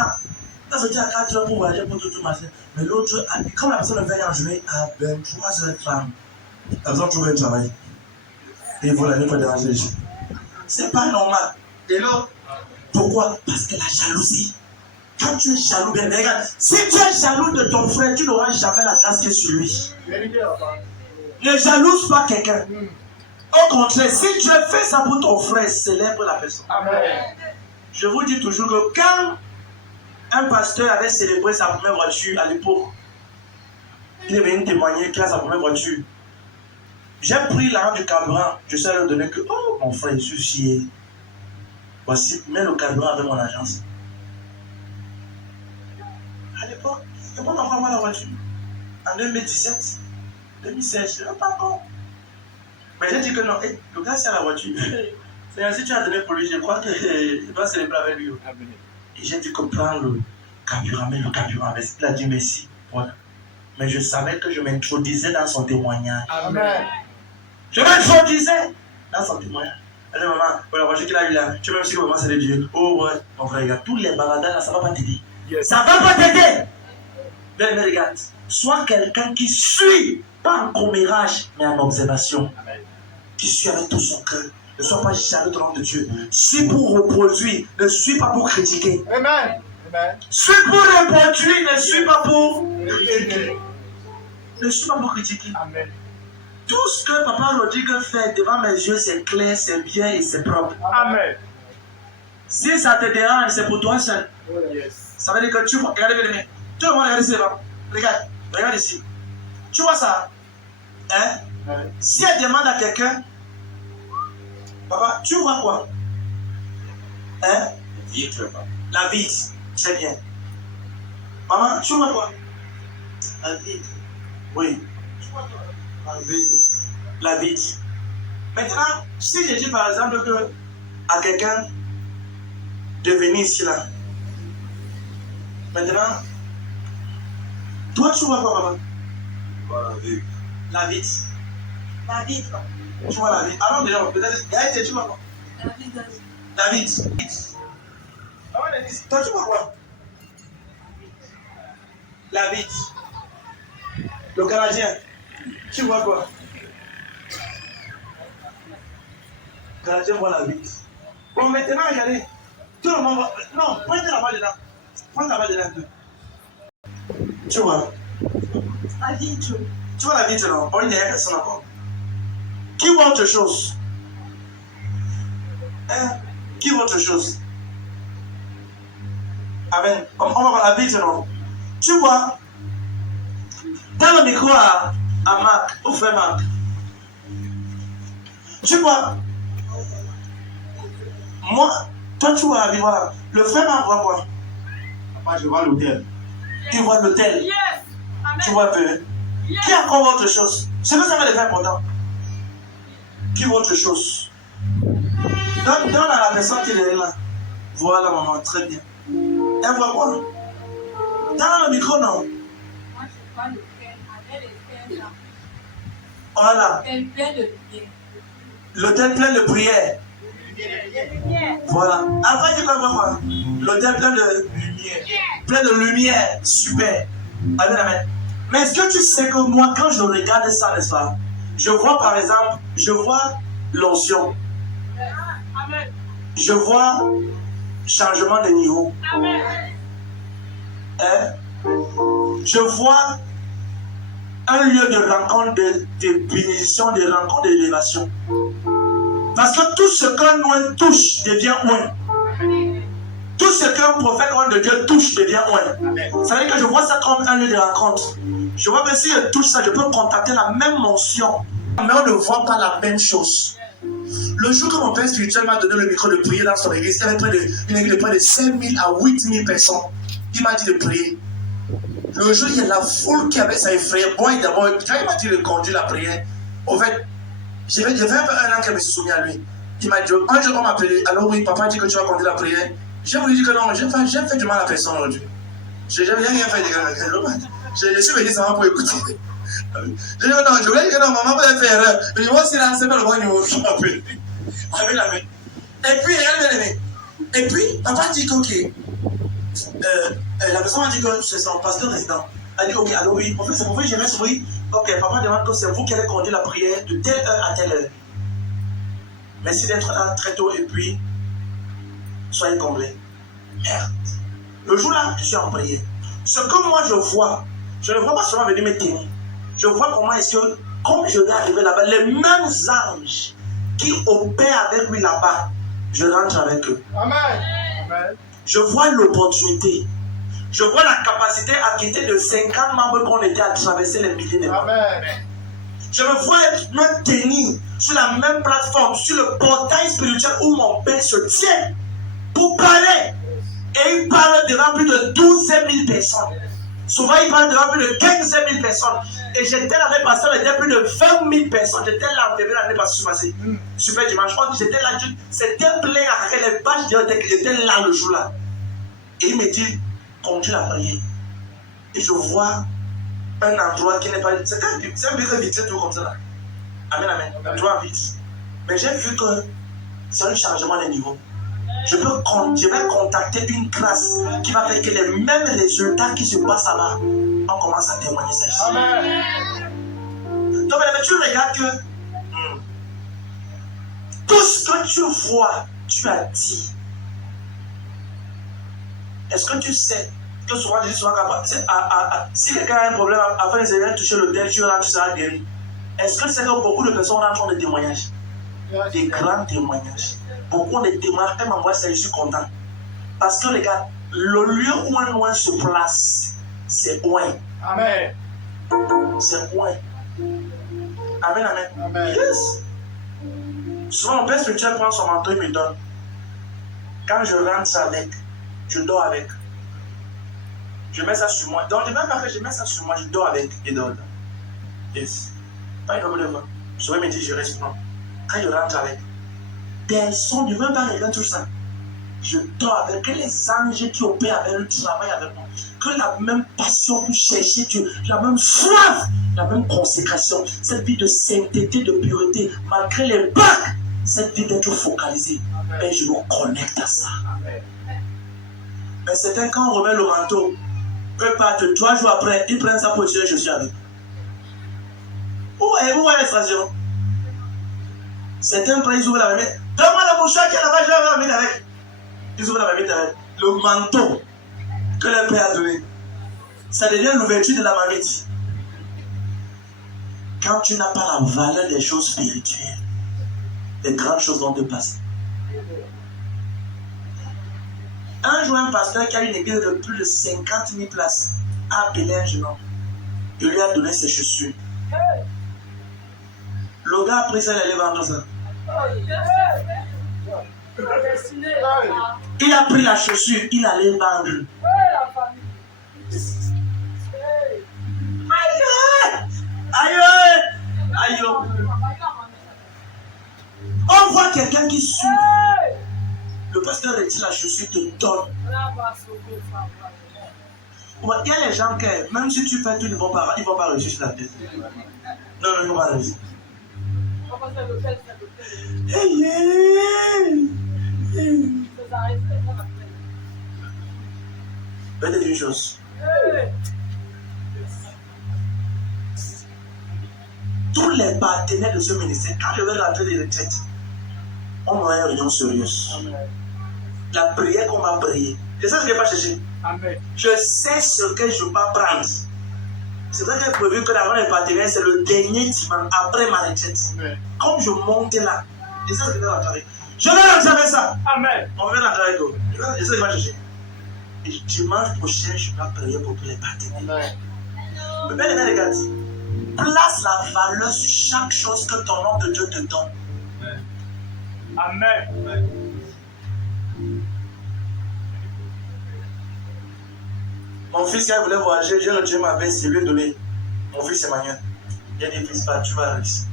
Là, je dis à 4 heures pour voyager pour tout machin. Mais l'autre, comme la personne vient en journée à 23h30, la personne trouve un travail. Et il vaut la nuit pour déranger les gens. C'est pas normal. Et là, pourquoi? Parce que la jalousie. Quand tu es jaloux, bien regarde, si tu es jaloux de ton frère, tu n'auras jamais la grâce qui est sur lui. Ne jalouse pas quelqu'un. Au contraire, si tu as fait ça pour ton frère, célèbre la personne. Amen. Je vous dis toujours que quand un pasteur avait célébré sa première voiture à l'époque, il est venu témoigner qu'il a sa première voiture. J'ai pris l'argent du carburant, je sais leur donner que, oh mon frère, je suis fier. Voici, mets le carburant avec mon agence. À l'époque, je ne peux pas m'avoir la voiture. En 2017, 2016, je ne sais pas encore. Mais j'ai dit que non, le gars c'est à la voiture. C'est ainsi que tu as donné pour lui, je crois qu'il va célébrer avec lui. Et j'ai dit que prends le carburant, mais le carburant avec. Il a dit merci. Voilà. Mais je savais que je m'introduisais dans son témoignage. Amen. Je m'introduisais dans son témoignage. Elle dit, maman, la voiture qu'il a eu là, tu veux même si maman c'est le Dieu. Oh ouais, mon frère, regarde, tous les baradas là, ça ne va pas t'aider. Yes. Ça ne va pas t'aider. Mais regarde, sois quelqu'un qui suit, pas en commérage, mais en observation. Amen. Qui suit avec tout son cœur. Ne sois pas jaloux de l'homme de Dieu. Suis pour reproduire, ne suis pas pour critiquer. Amen. Amen. Suis pour reproduire, ne suis pas pour critiquer. Ne suis pas pour critiquer. Amen. Tout ce que Papa Rodrigue fait devant mes yeux, c'est clair, c'est bien et c'est propre. Amen. Si ça te dérange, c'est pour toi seul. Yes. Ça veut dire que tu vois, regardez bien, tout le monde regarde ici devant. Regarde ici. Tu vois ça? Hein? Ouais. Si elle demande à quelqu'un, papa, tu vois quoi? Hein? Vitre. La vitre, c'est bien. Maman, tu vois quoi? La vitre. Oui. Tu vois quoi? La vitre. La vitre. Maintenant, si je dis par exemple que à quelqu'un de venir ici là, maintenant, toi tu vois quoi, papa? La vitre. La vitre. La vitre. Tu vois la vitre. Alors déjà, peut-être, Gaël, tu vois quoi? La vitre. La vitre. Toi tu vois quoi? La vitre. Le Canadien. Tu vois quoi? Le Canadien voit la vitre. Bon, maintenant, regardez. Tout le monde va. Non, pointe la balle dedans. Pointe la balle dedans un peu. Tu vois? La vitre. Tu vois la vitre, non? Pas une dernière personne encore. Qui voit autre chose? Hein? Qui voit autre chose? Amen. On va voir la vitre, non? Tu vois? Dans le micro à Marc, au frère Marc. Tu vois? Moi, toi tu vois la vie, voilà. Le frère Marc voit quoi? Papa, je vois l'hôtel. Tu vois l'hôtel? Yes. Tu vois un peu? Yes. Qui a encore autre chose? C'est que ça va devenir important. Qui voit autre chose? Donne à la personne qui est là. Voilà, maman, très bien. Elle voit quoi? Dans le micro, non? Moi, je vois l'hôtel avec les là. Voilà. L'hôtel plein de prières. L'hôtel plein de prières. Voilà. Après, tu peux voir l'hôtel plein de lumière. Plein de lumière. Super. Amen, amen. Mais est-ce que tu sais que moi, quand je regarde ça, n'est-ce pas? Je vois par exemple, je vois l'onction. Amen. Je vois changement de niveau. Amen. Hein? Je vois un lieu de rencontre, de bénédiction, de rencontre, d'élévation. Parce que tout ce qu'un oint touche devient oint. Tout ce qu'un prophète oint de Dieu touche devient oint. Ça veut dire que je vois ça comme un lieu de rencontre. Je vois que si je touche ça, je peux contacter la même mention. Mais on ne voit pas la même chose. Le jour que mon père spirituel m'a donné le micro de prier dans son église, il y avait une église de près de 5 000 à 8 000 personnes. Il m'a dit de prier. Le jour, il y a la foule qui avait ça effrayé. Moi, d'abord, quand il m'a dit de conduire la prière, au fait, j'avais un an qu'elle me suis soumis à lui. Il m'a dit, un jour, on m'a appelé. Alors oui, papa dit que tu vas conduire la prière. J'ai voulu dire que non, j'ai fait du mal à personne aujourd'hui. Je n'ai rien fait de mal. Je suis venu seulement pour écouter. Je dis non, je voulais dire que non, maman peut faire erreur. Je dis, moi, c'est là, c'est pas le bon niveau. Amen, amen. Et puis, et puis, papa dit que, ok. La personne m'a dit que c'est son pasteur résident. Elle dit, ok, alors oui, en fait, c'est pour ça que j'aimerais savoir. Ok, papa demande que c'est vous qui allez conduire la prière de telle heure à telle heure. Merci d'être là très tôt et puis, soyez comblés. Merde. Le jour-là, je suis en prière. Ce que moi je vois, je ne vois pas seulement venir me tenir. Je vois comment est-ce que, comme je vais arriver là-bas, les mêmes anges qui opèrent avec lui là-bas, je rentre avec eux. Amen. Je vois l'opportunité. Je vois la capacité à quitter de 50 membres qu'on était à traverser les milliers de membres. Amen. Je me vois me tenir sur la même plateforme, sur le portail spirituel où mon père se tient pour parler. Et il parle devant plus de 12 000 personnes. Souvent, il parle devant plus de 15 000 personnes. Et j'étais là, l'année passée, il y avait plus de 20 000 personnes. J'étais là en février l'année passée. Super dimanche. J'étais là, c'était plein avec les bâches de j'étais là le jour-là. Et il me dit, conduis la prière. Et je vois un endroit qui n'est pas. C'est un vitre vitré tout comme ça là. Amen, amen. Un endroit vite. Mais j'ai vu que c'est un changement de niveau. Je vais contacter une classe qui va faire que les mêmes résultats qui se passent là-bas, on commence à témoigner ça ici. Donc, mais tu regardes que tout ce que tu vois, tu as dit. Est-ce que tu sais que souvent, je dis souvent, si quelqu'un a un problème, afin de toucher le tel, tu seras guéri. Est-ce que c'est que beaucoup de personnes rentrent des témoignages? Des grands témoignages. Beaucoup de témoignages, elle m'envoie ça, je suis content. Parce que regarde, le lieu où un oint se place, c'est oint. Amen. C'est oint. Amen, amen. Amen. Yes. Souvent, mon père spirituel prend son manteau, il me donne. Quand je rentre avec, je dors avec. Je mets ça sur moi. Donc, je même pas que je mets ça sur moi, je dors avec et dors. Yes. Pas une problème. Je vais me dire, je reste non. Quand je rentre avec, personne ne veut pas regarder tout ça. Je dors avec que les anges qui opèrent avec le travail avec moi. Que la même passion pour chercher Dieu, la même soif, la même consécration, cette vie de sainteté, de pureté, malgré les bacs, cette vie d'être focalisée. Et je me connecte à ça. Amen. Mais certains, quand on remet le manteau, eux partent 3 jours après, ils prennent ça pour dire je suis avec. Où voyez l'extraction? Certains prennent, ils ouvrent la mamie. Donne-moi le mouchoir qui est là-bas, je vais la mamie avec. Ils ouvrent la mamie avec. Le manteau que le Père a donné, ça devient l'ouverture de la mamie. Quand tu n'as pas la valeur des choses spirituelles, les grandes choses vont te passer. Un jour, un pasteur qui a une église de plus de 50 000 places a appelé un jeune homme. Il lui a donné ses chaussures. Le gars a pris ça et allait vendre ça. Il a pris la chaussure, il allait vendre. Aïe, aïe, aïe. On voit quelqu'un qui suit. Le pasteur retire la chaussure, te donne. Il y a les gens qui, même si tu fais tout, ils ne vont pas réussir sur la tête. Non, ils ne vont pas réussir. Je vais te dire une chose. Tous les partenaires de ce ministère, quand je vais rentrer des retraites, on aura une réunion sérieuse. La prière qu'on va prier. Je sais ce que je ne vais pas chercher. Amen. Je sais ce que je vais prendre. C'est vrai qu'il est prévu que d'avoir les partenaires, c'est le dernier dimanche après ma retraite. Amen. Comme je monte là, Je sais ce que tu vas enterrer. Je vais enterrer ça. Amen. On va l'enterrer tout. Je sais ce que tu vas chercher. Et dimanche prochain, je vais prier pour tous les partenaires. Amen. Mais bien, regarde. Place la valeur sur chaque chose que ton nom de Dieu te donne. Amen. Mon fils, quand il voulait voyager, j'ai retiré ma veste, je lui ai donné. Mon fils Emmanuel. Il a dit, fils, pas, tu vas réussir.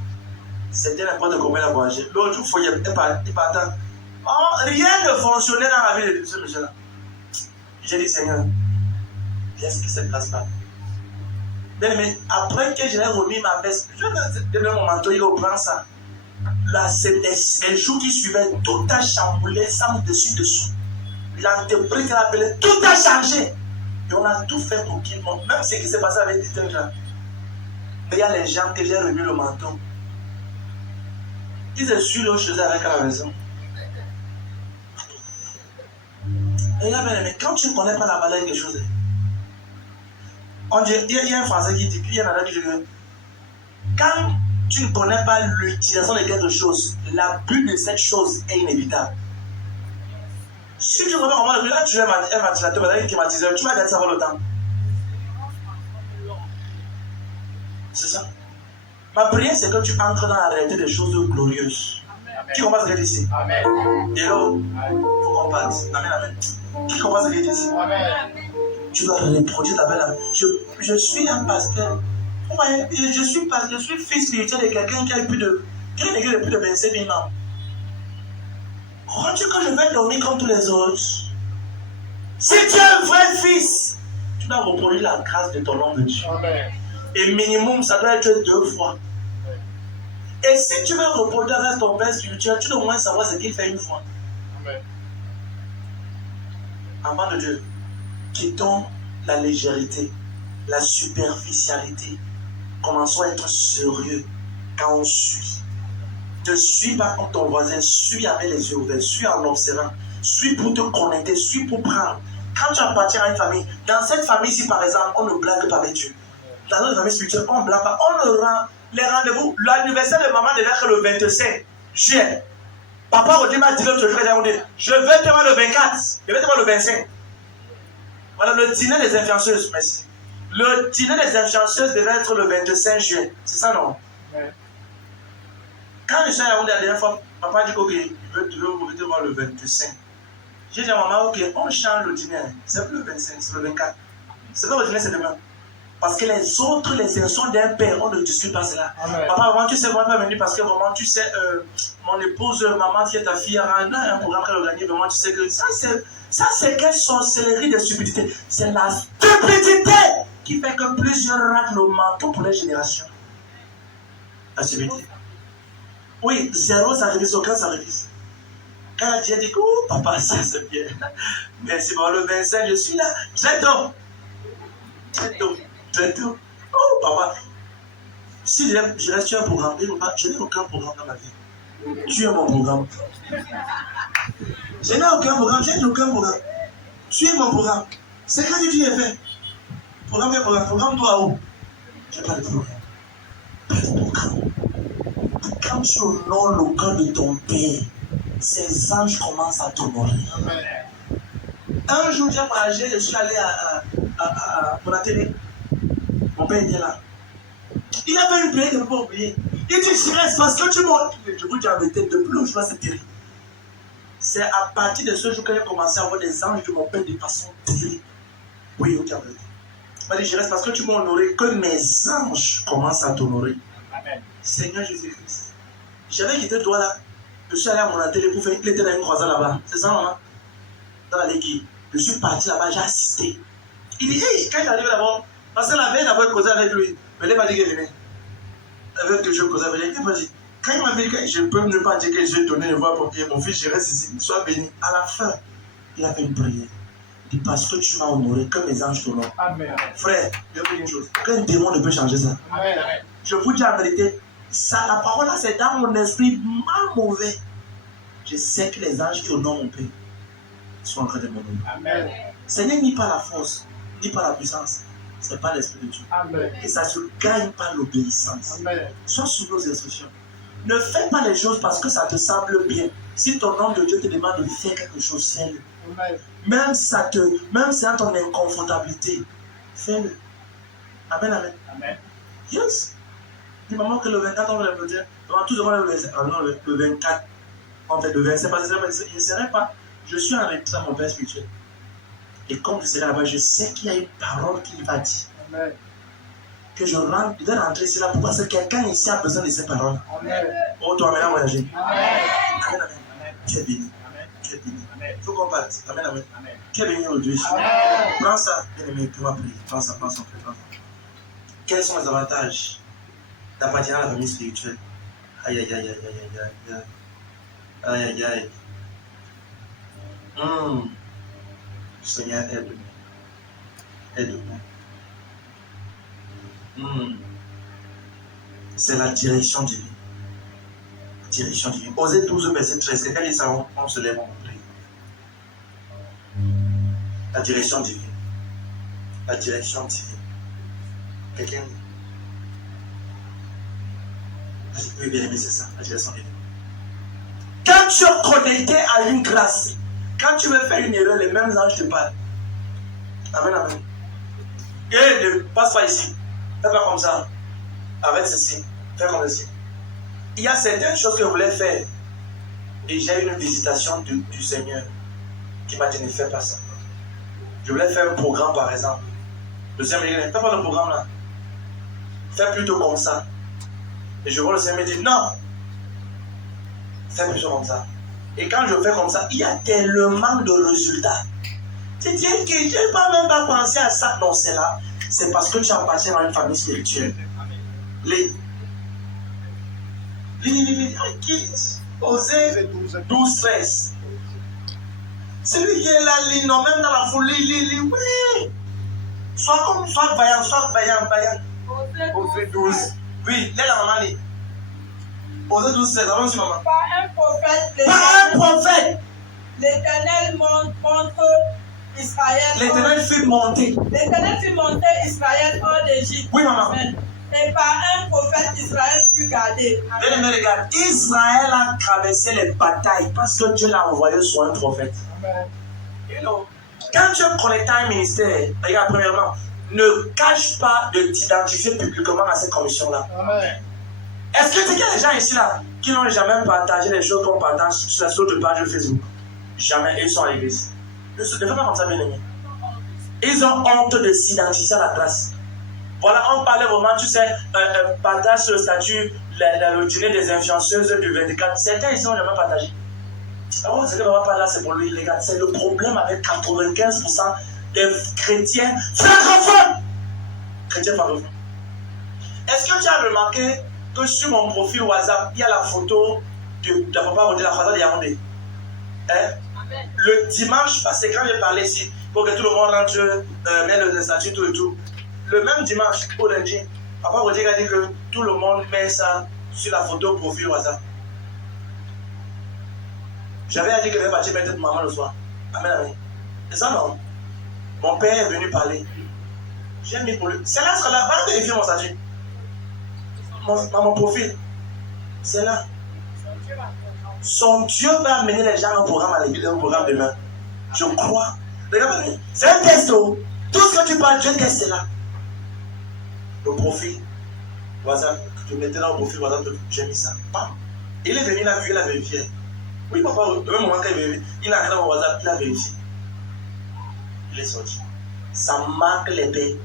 C'était n'importe comment il a voyagé. L'autre fois, il partait. Oh, rien ne fonctionnait dans la vie de ce monsieur-là. J'ai dit, Seigneur, laisse que cette place-là. Mais après que j'ai remis ma veste, je vais donner mon manteau, il reprend ça. Là, c'est les jours qui suivaient, tout a chamboulé, ça dessus. L'entreprise qu'elle appelait, tout a changé. Et on a tout fait pour qu'il monte. Même ce qui s'est passé avec certains gens. Mais il y a les gens que j'ai remis le manteau. Ils se suivent là chez eux avec la maison. Et là, mais quand tu ne connais pas la valeur de quelque chose, il y a un français qui dit, puis il y en a qui dit que quand tu ne connais pas l'utilisation de quelque chose, l'abus de cette chose est inévitable. Si tu connais comment le là, tu as un ventilateur, un climatiseur, tu vas garder ça pour le temps. C'est ça. Ma prière, c'est que tu entres dans la réalité des choses glorieuses. Amen. Qui comprend ce que je dis ici? Amen. Et là, il faut qu'on parte. Amen, amen. Qui comprend ce que je dis ici? Amen. Tu dois reproduire ta belle âme. Je suis un pasteur. Je suis fils spirituel de quelqu'un qui a plus de 25 000 ans. Crois-tu que je vais donner comme tous les autres? Si tu es un vrai fils, tu dois reproduire la grâce de ton nom de Dieu. Amen. Et minimum, ça doit être 2 fois. Et si tu veux reproduire avec ton père spirituel, tu dois au moins savoir ce qu'il fait une fois. Amen. Enfant de Dieu, quittons la légèreté, la superficialité. Commençons à être sérieux quand on suit. Ne suis pas comme ton voisin, suis avec les yeux ouverts, suis en observant, suis pour te connecter, suis pour prendre. Quand tu appartiens à une famille, dans cette famille-ci par exemple, on ne blague pas avec Dieu. Dans notre famille spirituelle, on ne blague pas, on ne rend les rendez-vous. L'anniversaire de maman devait être le 25 juin. Papa au m'a dit l'autre jour, je vais te voir le 24, je vais te voir le 25. Voilà le dîner des influenceuses, merci. Le dîner des influenceuses devait être le 25 juin. C'est ça, non? Ouais. Quand je suis à Yaoundé la dernière fois, papa dit ok, je veux te voir le 25. J'ai dit à maman, ok, on change le dîner. C'est plus le 25, c'est le 24. C'est pas le dîner, c'est demain. Parce que les autres, les instants d'un père, on ne discute pas cela. Amen. Papa, maman, tu sais, moi, je vais venir parce que vraiment, tu sais, mon épouse, maman, qui est ta fille, a un programme qu'elle a gagné. Vraiment, tu sais que ça, c'est quelle sorcellerie de stupidité. C'est la stupidité qui fait que plusieurs ratent le manteau pour les générations. La stupidité. Oui, 0, ça révise, aucun, ça révise. Quand elle dit, oh, papa, ça, c'est bien. Mais c'est bon, le 25, je suis là. Très tôt. Très tôt. Très tôt. Oh, papa. Si je reste sur un programme, je n'ai aucun programme dans ma vie. Tu es mon programme. Je n'ai aucun programme, je n'ai aucun programme. Tu es mon programme. C'est quand tu es fait. Programme toi où? Je n'ai pas de programme. Pas de programme. Quand tu honores le cœur de ton père, ces anges commencent à t'honorer. Un jour, j'ai voyagé, je suis allé pour la télé. Mon père était là. Il a fait une prière que je ne peux pas oublier. Il dit, je reste parce que tu m'as. Je vous dis en vérité, depuis le jour, c'est terrible. C'est à partir de ce jour que j'ai commencé à avoir des anges de mon père de façon terrible. Oui, vous dis en vérité. Il m'a dit, je reste parce que tu m'as honoré, que mes anges commencent à t'honorer. Amen. Seigneur Jésus-Christ. J'avais quitté toi là. Je suis allé à mon atelier pour faire. Il était dans une croisade là-bas. C'est ça, maman? Dans la l'équipe. Je suis parti là-bas, j'ai assisté. Il dit, hey, quand il est arrivé là-bas, parce que la veille d'avoir causé avec lui, mais il m'a dit qu'il venait. Avec que je causais avec lui, il m'a dit, quand il m'a dit que je peux ne pas dire que je vais donner une voix pour que mon fils, je reste ici, sois béni. À la fin, il a fait une prière. Il dit, parce que tu m'as honoré, que mes anges t'honorent. Amen. Frère, je vais vous dire une chose. Qu'un démon ne peut changer ça. Amen. Je vous dis la vérité, ça, la parole là, c'est dans mon esprit mal mauvais. Je sais que les anges qui honorent mon Père sont en train de m'honorer. Amen. Seigneur, ni par la force, ni par la puissance. C'est pas l'esprit de Dieu. Amen. Et ça ne se gagne pas l'obéissance. Amen. Sois sous nos instructions. Ne fais pas les choses parce que ça te semble bien. Si ton homme de Dieu te demande de faire quelque chose, fais-le. Même si c'est dans ton inconfortabilité, fais-le. Amen, amen. Amen. Yes. Dis maman que le 24, on va le dire. Tout le monde le 24. En fait, le 27, parce que je ne serai pas. Je suis en retrait à mon père spirituel. Et comme je serai là-bas, je sais qu'il y a une parole qu'il va dire. Amen. Que je dois rentrer ici là pour parce que quelqu'un ici a besoin de ces paroles. Amen. Oh, toi, maintenant, voyager. Amen. Amen, amen. Tu es béni. Amen. Tu es béni. Amen. Il faut qu'on parte. Amen, amen. Amen. Tu es béni aujourd'hui. Amen. Prends ça, bien aimé, puis on va prier. Prends ça, prends ça. Quels sont les avantages d'appartenir à la famille spirituelle? Aïe, aïe, aïe, aïe, aïe, aïe, aïe. Aïe, aïe, aïe. Seigneur, aide-nous. Aide-nous. C'est la direction divine. Direction divine. Osée 12, verset 13. Quelqu'un dit ça, on se lève, on prie. La direction divine. La direction divine. Quelqu'un dit. Oui, bien aimé, c'est ça. La direction divine. Quand tu es connecté à une grâce, quand tu veux faire une erreur, les mêmes anges te parlent. Amen, amen. Et ne passe pas ici. Fais pas comme ça. Avec ceci. Fais comme ceci. Il y a certaines choses que je voulais faire. Et j'ai eu une visitation du Seigneur qui m'a dit ne fais pas ça. Je voulais faire un programme par exemple. Le Seigneur me dit ne fais pas le programme là. Fais plutôt comme ça. Et je vois le Seigneur me dire non. Fais plutôt comme ça. Et quand je fais comme ça, il y a tellement de résultats. Tu dis que je n'ai même pas pensé à ça. Non, c'est là. C'est parce que tu appartiens à une famille spirituelle. Osée 12, 13. Celui qui est là, non, même dans la folie, oui. Soit vaillant, vaillant. Osée 12. Oui, laisse la maman lire. Osée 12, 13. Allons-y, maman. Par un prophète, l'Éternel montre Israël. L'Éternel fit monter. L'Éternel fit monter Israël hors d'Égypte. Oui, maman. Et par un prophète, Israël fut gardé. Bien aimé, regarde. Israël a traversé les batailles parce que Dieu l'a envoyé sur un prophète. Amen. Quand tu es connecté à un ministère, regarde, premièrement, ne cache pas de t'identifier publiquement à cette commission-là. Amen. Est-ce que tu sais qu'il y a des gens ici là qui n'ont jamais partagé les choses qu'on partage sur la source de page de Facebook? Jamais. Et ils sont à l'église. Ne fais pas comme ça, bien aimé. Ils ont honte de s'identifier à la grâce. Voilà, on parlait vraiment, tu sais, partage sur le statut, le dîner des influenceuses du 24. Certains ici n'ont jamais partagé. Oh, c'est que papa parle là, c'est pour lui, les gars. C'est le problème avec 95% des chrétiens francophones. Chrétiens francophones. Est-ce que tu as remarqué que sur mon profil WhatsApp, il y a la photo de papa de la photo de Yaoundé? Hein? Le dimanche passé, quand j'ai parlé ici, pour que tout le monde rentre, met le statut, tout et tout. Le même dimanche, au lundi, papa Roger a dit que tout le monde met ça sur la photo profil WhatsApp. J'avais dit que je vais partir mettre maman le soir. Amen, amen. C'est ça, non? Mon père est venu parler. J'ai mis pour lui. C'est là, va vérifier mon statut. Mon profil. C'est là. Son Dieu va amener les gens au programme à l'église, au programme demain. Je crois. Regarde, c'est un test. Tout ce que tu parles, Dieu teste là. Le profil. WhatsApp, tu mettais là au profil WhatsApp, j'ai mis ça. Bam. Il est venu, il a vu, il a vérifié. Oui, papa, au même moment qu'il vérifie, il a créé mon WhatsApp, il a vérifié. Il est sorti. Ça marque l'épée.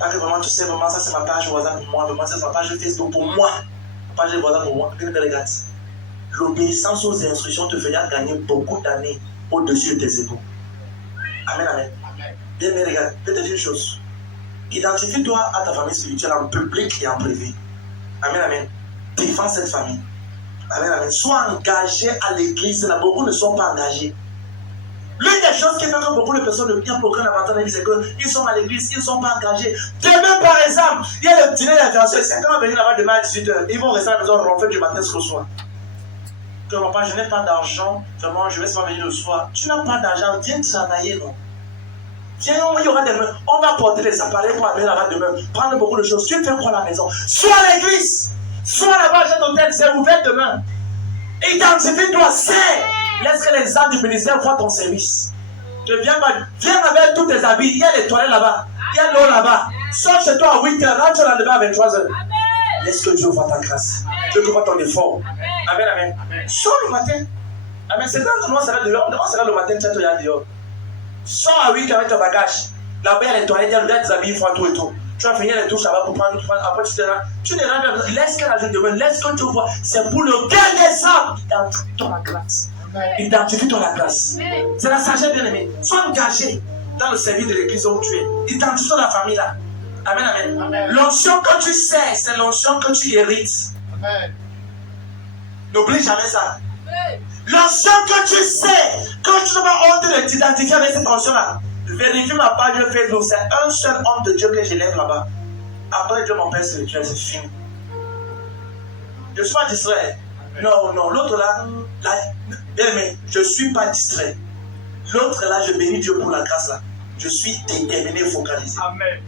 Parce que vraiment, tu sais, vraiment, ça c'est ma page WhatsApp pour moi, vraiment, c'est ma page Facebook pour moi. Ma page WhatsApp pour moi. Regarde. L'obéissance aux instructions te fera gagner beaucoup d'années au-dessus de tes épaules. Amen, amen. Bien, mais regarde, je vais te dire une chose. Identifie-toi à ta famille spirituelle en public et en privé. Amen, amen. Défends cette famille. Amen, amen. Sois engagé à l'église. Là, beaucoup ne sont pas engagés. L'une des choses qui fait que beaucoup de personnes ne viennent pour aucun avantage à l'église, c'est qu'ils sont à l'église, ils ne sont pas engagés. Demain, par exemple, il y a le dîner d'influenceurs. Certains vont venir là-bas demain à 18h. Ils vont rester à la maison ronfler du matin jusqu'au soir. Que papa, je n'ai pas d'argent. Vraiment, je ne vais pas venir le soir. Tu n'as pas d'argent. Viens travailler, non? Viens, il y aura des mains. On va porter les appareils pour amener là-bas demain. Prendre beaucoup de choses. Tu fais quoi à la maison? Sois à l'église. Sois là-bas à cet hôtel, c'est ouvert demain. Identifie-toi, sais. Laisse que les âmes du ministère voient ton service. Viens avec tous tes habits. Il y a les toilettes là-bas. Il y a l'eau là-bas. Sors chez toi à 8h, rentre là demain à 23h. Laisse que Dieu voit ta grâce. Dieu voit ton effort. Amen, amen. Sors le matin. Amen. C'est dans le monde, ça va dehors. On sera le matin, tu es dehors. Sors à 8h avec ton bagage. Là-bas, il y a les toilettes, il y a des habits, il faut tout et tout. Tu vas finir les touches là-bas pour prendre. Après, tu te rends. Tu te rends. Laisse que la jeune demeure. Laisse que tu vois. C'est pour le gain des âmes. Identifie-toi la grâce. Identifie-toi la grâce. C'est la sagesse, bien aimée. Sois engagé dans le service de l'église où tu es. Identifie-toi la famille là. Amen, amen. Amen. L'onction que tu sais, c'est l'onction que tu hérites. Amen. N'oublie jamais ça. Amen. L'onction que tu sais, que tu n'as pas honte de t'identifier avec cette onction-là. Vérifie ma page Facebook, c'est un seul homme de Dieu que j'élève là-bas. Après Dieu, mon Père spirituel, c'est fini. Je ne suis pas distrait. Non, l'autre là, bien aimé, je ne suis pas distrait. L'autre là, je bénis Dieu pour la grâce là. Je suis déterminé, focalisé. Amen.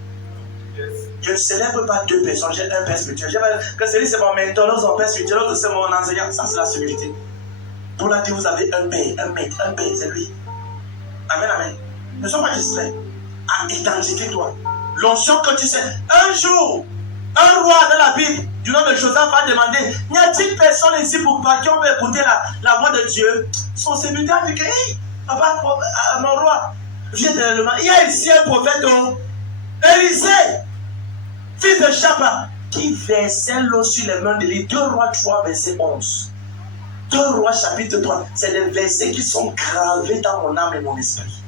Yes. Je ne célèbre pas deux personnes, j'ai un Père spirituel. Que celui c'est mon mentor, l'autre c'est mon Père spirituel, l'autre c'est mon enseignant. Ça c'est la civilité. Pour la dire, vous avez un Père, un maître, c'est lui. Amen, amen. Ne sois pas distrait. Identifie-toi. L'onction que tu sais. Un jour, un roi dans la Bible, du nom de Joseph, va demander, n'y a-t-il personne ici pour qui on peut écouter la voix de Dieu? Son serviteur dit que, hey, papa, mon roi, viens de le. Il y a ici un prophète, Élisée, fils de Shaphat, qui versait l'eau sur les mains de lui. 2 Rois 3, verset 11. 2 Rois chapitre 3. C'est des versets qui sont gravés dans mon âme et mon esprit.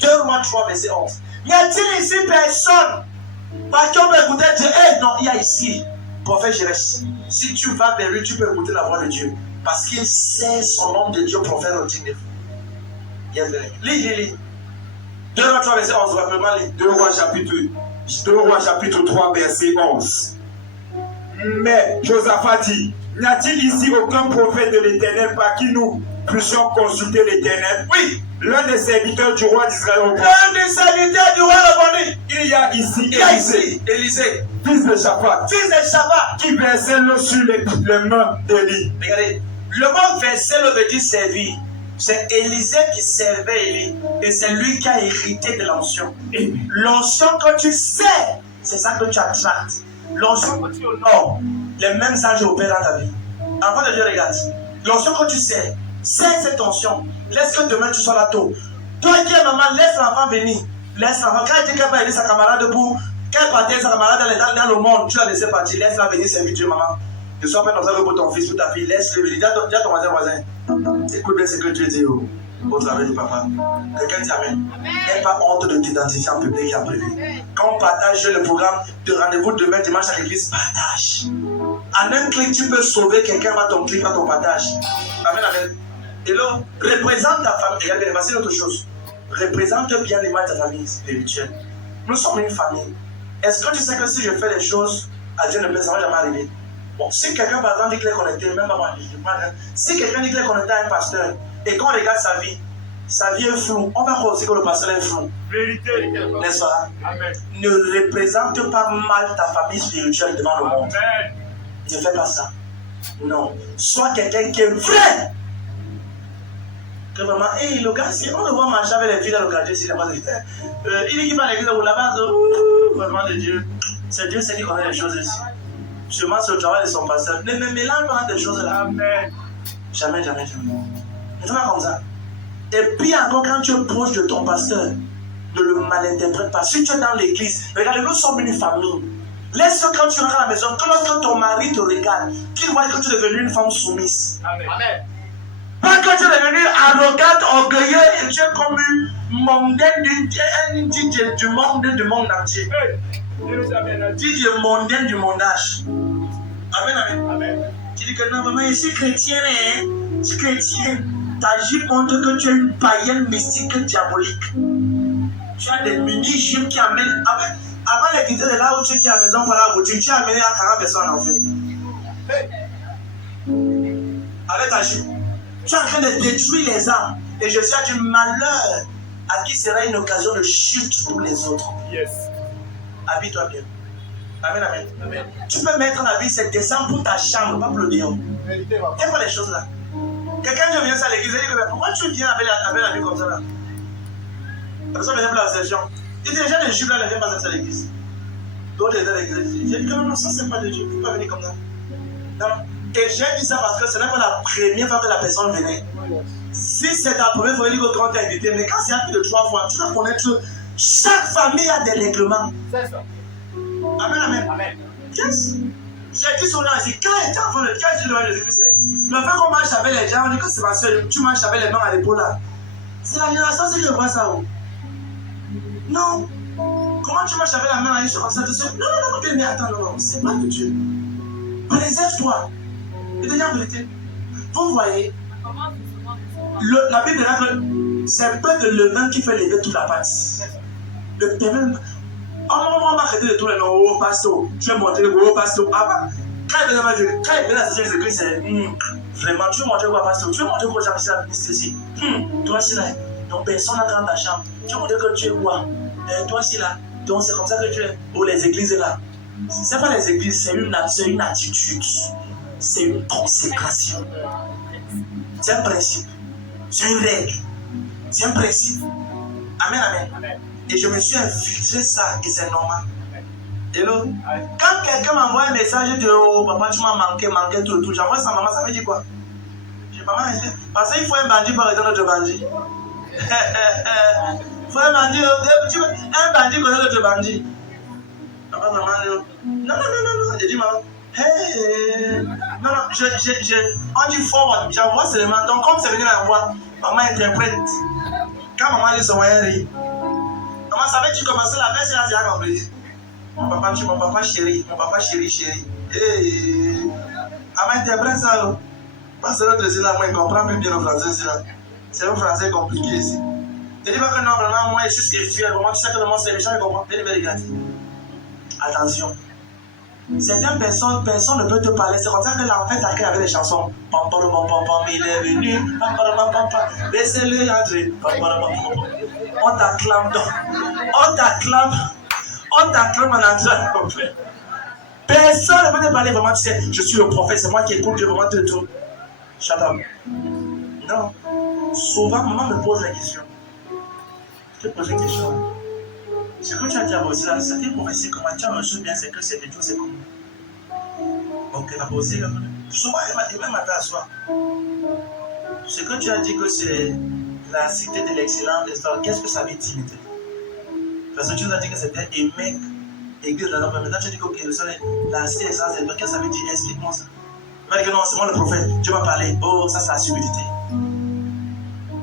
2 Rois 3, verset 11. Y a-t-il ici personne par qui on peut écouter Dieu? Eh non, il y a ici, prophète Jérès. Si tu vas vers lui, tu peux écouter la voix de Dieu. Parce qu'il sait son nom de Dieu, prophète Rodrigue. Lis. 2 Rois 3, verset 11. Rappelez-moi les 2 Rois chapitre 3, verset 11. Mais Josaphat dit, n'y a-t-il ici aucun prophète de l'Éternel par qui nous puissions consulter l'Éternel? Oui. L'un des serviteurs du roi d'Israël répondit. L'un des serviteurs du roi répondit. Il y a ici Élisée, fils de Shaphat, qui versait l'eau sur les mains d'Élie. Regardez, le mot verser l'eau veut dire servir. C'est Élisée qui servait Élie. Et c'est lui qui a hérité de l'onction. L'onction que tu sais, c'est ça que tu attractes. L'onction que tu honores, les mêmes anges opèrent dans ta vie. Enfant de Dieu, regarde. L'onction que tu sais, c'est cette onction. Laisse que demain tu sois là tôt. Toi qui es maman, laisse l'enfant venir. Laisse l'enfant. Quand il dit qu'elle va aider sa camarade pour qu'elle partait sa camarade dans le monde, tu l'as laissé partir. Laisse-la venir servir Dieu, maman. Ne sois pas comme ça pour ton fils ou ta fille. Laisse-le venir. Dis à ton voisin. Écoute bien ce que Dieu dit au travers du papa. Quelqu'un dit amen. N'aie pas honte de t'identifier en public et en privé. Quand on partage le programme de rendez-vous demain dimanche à l'église, partage. En un clic, tu peux sauver quelqu'un par ton clic, par ton partage. Amen, amen. Et là, représente ta famille. Regardez, voici une autre chose. Représente bien l'image de ta famille spirituelle. Nous sommes une famille. Est-ce que tu sais que si je fais des choses à Dieu ne peut, ça ne va jamais arriver? Bon, si quelqu'un par exemple dit qu'il est connecté, même pas moi, si quelqu'un dit qu'il est connecté à un pasteur et qu'on regarde sa vie est floue, on va croire aussi que le pasteur est flou. Vérité. N'est-ce pas? Amen. Ne représente pas mal ta famille spirituelle devant le monde. Amen. Ne fais pas ça. Non. Sois quelqu'un qui est vrai. Que vraiment, hey, le gars, si on le voit marcher avec les filles dans le quartier, il dit qu'il va à l'église là-bas, vraiment de Dieu. C'est Dieu qui connaît les choses ici. Sûrement sur le travail de son pasteur. Mais mélange pas des choses là. Amen. Jamais. Ne fais pas comme ça. Et puis encore, quand tu es proche de ton pasteur, ne le malinterprète pas. Si tu es dans l'église, regarde, nous sommes une famille. Laisse quand tu rentres à la maison, que lorsque ton mari te regarde, qu'il voit que tu es devenue une femme soumise. Amen. Pas que tu es devenue arrogante, orgueilleuse et tu es comme une mondaine du monde entier. Tu es mondaine du mondage. Amen. Tu dis que non, maman, je suis chrétienne, hein? Je suis chrétienne. Ta jupe montre que tu es une païenne mystique diabolique. Tu as des mini-jupes qui amènent. Avant les quitter de là où tu es à la maison par la voiture, tu as amené à 40 personnes en fait. Avec ta jupe. Tu es en train de détruire les âmes. Et je suis du malheur à qui sera une occasion de chute pour les autres. Yes. Habille-toi bien. Amen, amen. Tu peux mettre la vie, c'est descendre pour ta chambre, pas pour le dehors. Quelles sont les choses là? Quelqu'un qui vient à l'église, il dit, mais pourquoi tu viens avec la vie comme ça là? La personne vient pour la session. Il dit, les gens de Jules là ne viennent pas à l'église. D'autres étaient à l'église. J'ai dit, non, ça c'est pas de Dieu, il ne faut pas venir comme ça. Non. Et j'ai dit ça parce que ce n'est pas la première fois que la personne venait. Si c'est ta première fois, il dit que quand tu es invité, mais quand c'est plus de 3 fois, tu vas connaître chaque famille a des règlements. C'est ça. Amen, amen. Amen. Yes. J'ai dit souvent aussi, quand il était enfant, quand je dis devant Jésus-Christ, le fait qu'on marche avec les gens, on dit que c'est ma soeur, tu marches avec les mains à l'épaule là. C'est la génération qui voit ça. Oh. Non. Comment tu marches avec la main à l'épaule comme ça? Non, mais attends, non, c'est pas de Dieu. Préserve-toi. Et déjà en vérité, vous voyez, la Bible dit que c'est peu de levain qui fait lever toute la pâte. Le terrain. On va arrêter de tout le nom, oh pasteur, tu veux montrer le oh pasteur. Avant, quand il venait à la session de c'est vraiment, tu veux montrer quoi pasteur, tu veux montrer quoi j'ai appris ici. Toi c'est là, donc personne n'a dans ta chambre. Tu veux montrer que tu es quoi? Toi c'est là, donc c'est comme ça que tu es. Oh les églises là. C'est pas les églises, c'est une attitude, c'est une consécration. C'est un principe, c'est une règle, c'est un principe. Amen, amen. Et je me suis infiltré ça et c'est normal. Hello? Quand quelqu'un m'envoie un message de oh papa tu m'as manqué tout, j'envoie ça à maman, ça veut dire quoi? Maman, parce qu'il faut un bandit pour arrêter notre bandit. Il faut un bandit, pour arrêter notre bandit. Papa, maman, non, j'ai dit maman, hey, non, on dit forward, j'envoie seulement, donc comme c'est venu la voix, maman interprète. Quand maman dit son moyen rire. Comment savais-tu commencer la verse là, c'est compris? Mon papa chéri. Hey. Maman interprète ça. Parce que l'autre là, moi, il comprend plus bien le français. C'est un français compliqué ici. Je dis pas que non, vraiment, moi, je suis spirituel. Comment tu sais que le monde, c'est méchant, il comprend. Attention. Certaines personnes ne peuvent te parler. C'est comme ça que l'enfant t'accueille avec des chansons. Pam, pam, pam, pam, pam, il est venu. Pam, pam, pam, pam, pam. Laissez-le entrer. Pam, pam, pam, pam. On t'acclame donc. On t'acclame en entrant. Personne ne peut te parler vraiment. Tu sais, je suis le prophète, c'est moi qui écoute, je vraiment te tout. Shut up. Non. Souvent, maman me pose la question. Je te pose une question. Ce que tu as dit à Bossie là, c'était une prophétie. Comment tu as reçu bien, c'est que c'est de tout, c'est comment. Donc, elle a posé. Souvent, elle m'a même asseoir. Ce que tu as dit que c'est la cité de l'excellence, qu'est-ce que ça veut dire maintenant? Parce que tu nous as dit que c'était aimer l'église de la norme. Maintenant, tu as dit que la cité de l'excellence, qu'est-ce que ça veut dire? Explique-moi ça. Elle m'a dit que non, c'est moi le prophète. Dieu m'a parlé. Oh, ça, c'est la subtilité.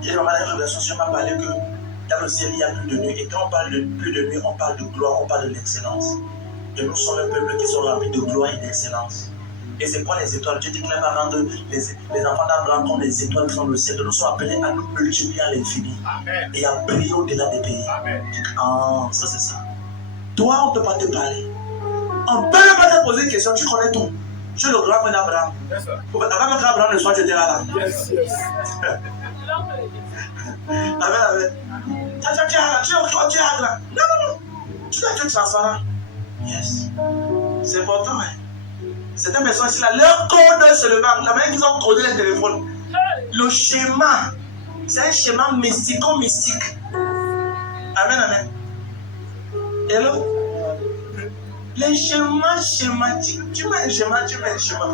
Et dans ma révélation, Dieu m'a parlé que dans le ciel, il y a plus de nuit. Et quand on parle de plus de nuit, on parle de gloire, on parle de l'excellence. Et nous sommes un peuple qui sont remplis de gloire et d'excellence. Et c'est quoi les étoiles? Dieu dit qu'il va rendre les enfants d'Abraham comme les étoiles qui sont dans le ciel. Nous sommes appelés à nous multiplier à l'infini. Et à briller au-delà des pays. Amen. Ah, ça c'est ça. Toi, on ne peut pas te parler. On ne peut pas te poser une question, tu connais tout. Tu es le grand frère d'Abraham. Yes, avant que Abraham le soit, tu étais là. Yes. Amen. Tu es là. Non. Tu dois être transparent. Yes. C'est important, hein. Certaines personnes ici, là, leur code, c'est le même. La manière qu'ils ont codé les téléphones. Le schéma, c'est un schéma mystico-mystique. Amen. Hello? Les schémas schématiques. Tu mets un schéma. Tu mets un schéma.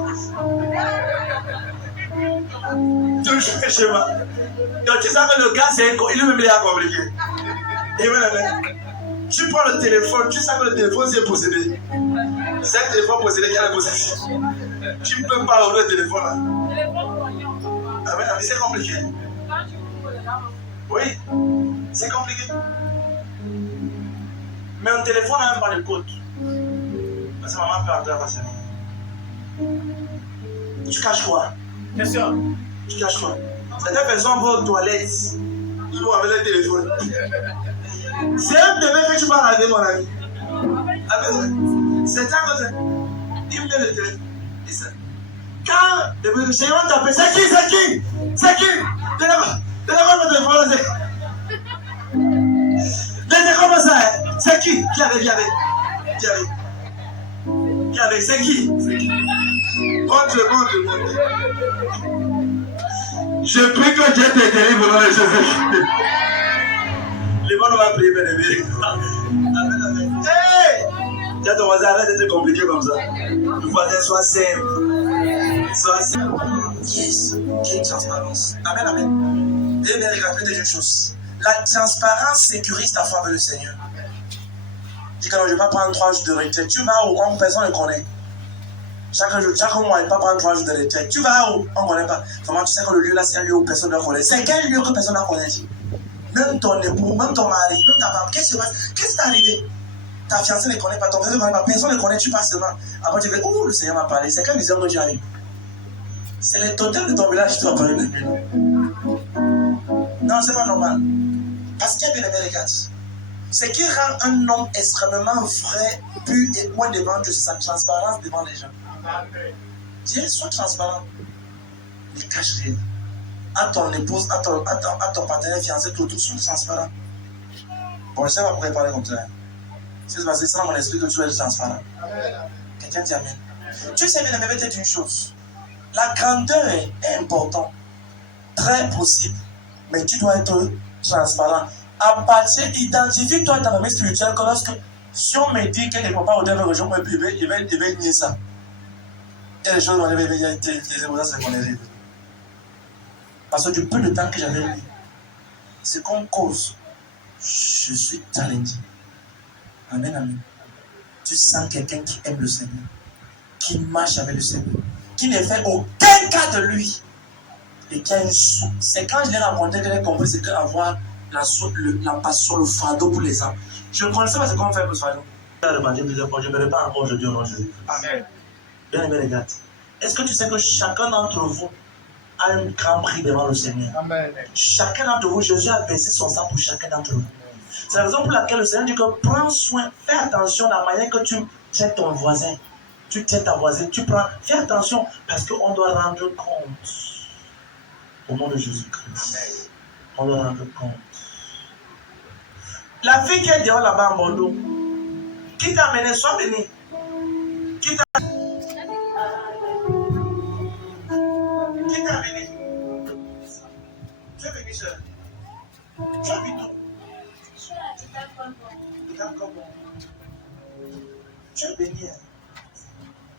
Donc tu sais que le gars, il est même là compliqué. Amen. Tu prends le téléphone, tu sais que le téléphone c'est possédé. C'est un téléphone possédé qui a la possession. Tu ne peux pas ouvrir le téléphone là. Amen, c'est compliqué. Oui, c'est compliqué. Mais un téléphone n'a même pas de code. Parce que maman peut entrer facilement. Tu caches quoi? Bien sûr. Tu caches quoi? Certaines personnes vont aux toilettes. Ils vont avec le téléphone. C'est un bébé que tu vas laver, mon ami. C'est un côté. Il me met le téléphone. Quand le bébé chez moi t'appelle, c'est qui? Donne-moi le téléphone. C'est comment ça? C'est qui? Viens avec. Qui avec c'est qui? Contre je prie que Dieu te délivre au nom de Jésus. Les gens vont prier, bien aimé. Amen, amen. Hey! Tiens, ton voisin, arrête d'être compliqué comme ça. Le voisin, sois simple. Sois simple. Yes. Quelle transparence. Amen, amen. Et bien, regardez une chose. La transparence sécurise ta foi avec le Seigneur. Dis que non, je ne vais pas prendre 3 jours de retraite. Tu vas où personne ne connaît. Chaque mois, il ne va pas prendre 3 jours de retraite. Tu vas où on ne connaît pas. Comment tu sais que le lieu là, c'est un lieu où personne ne connaît. C'est quel lieu que personne ne connaît? Même ton époux, même ton mari, même ta femme. Qu'est-ce qui t'est arrivé? Ta fiancée ne connaît pas, ton frère ne connaît pas, personne ne connaît, tu passes seulement. Après tu dis, oh, le Seigneur m'a parlé. C'est quelle vision que tu as eue? C'est le total de ton village qui t'a parlé de lui. Non, c'est pas normal. Parce qu'il y a bien aimé, regarde. Ce qui rend un homme extrêmement vrai, pur et loin devant Dieu, c'est sa transparence devant les gens. Dis, sois transparent. Ne cache rien. À ton épouse, à ton partenaire fiancé, tout sois transparent. Bon, je ne sais pas pourquoi il parle comme ça. C'est parce que c'est dans mon esprit que tu es transparent. Quelqu'un dit amen. Tu sais, bien aimé, peut-être une chose. La grandeur est importante, très possible, mais tu dois être transparent. À partir, identifie-toi ta famille spirituelle que lorsque, si on me dit que les papas au début rejoindre mon bébé, il va nier ça. Il y a des choses où il y a des émotions qu'on hérite. Parce que du peu de temps que j'avais lu, c'est qu'on cause. Je suis challengé. Amen, amen. Tu sens quelqu'un qui aime le Seigneur, qui marche avec le Seigneur, qui ne fait aucun cas de lui et qui a une soupe. C'est quand je l'ai rencontré que j'ai compris c'est qu'avoir la passion, le fardeau pour les âmes. Je ne connaissais pas ce qu'on fait pour ce fardeau. Je ne me pas encore aujourd'hui au nom de Jésus. Amen. Bien aimé, regarde. Est-ce que tu sais que chacun d'entre vous a un grand prix devant le Seigneur? Amen. Chacun d'entre vous, Jésus a versé son sang pour chacun d'entre vous. C'est la raison pour laquelle le Seigneur dit que prends soin, fais attention à la manière que tu traites ton voisin. Tu traites ta voisine, fais attention parce qu'on doit rendre compte. Au nom de Jésus-Christ. On doit rendre compte. La fille qui est dehors là-bas en Bordeaux, qui t'a amené, sois béni. Qui t'a amené? Tu es venu seul. Tu as vu tout. Tu es béni.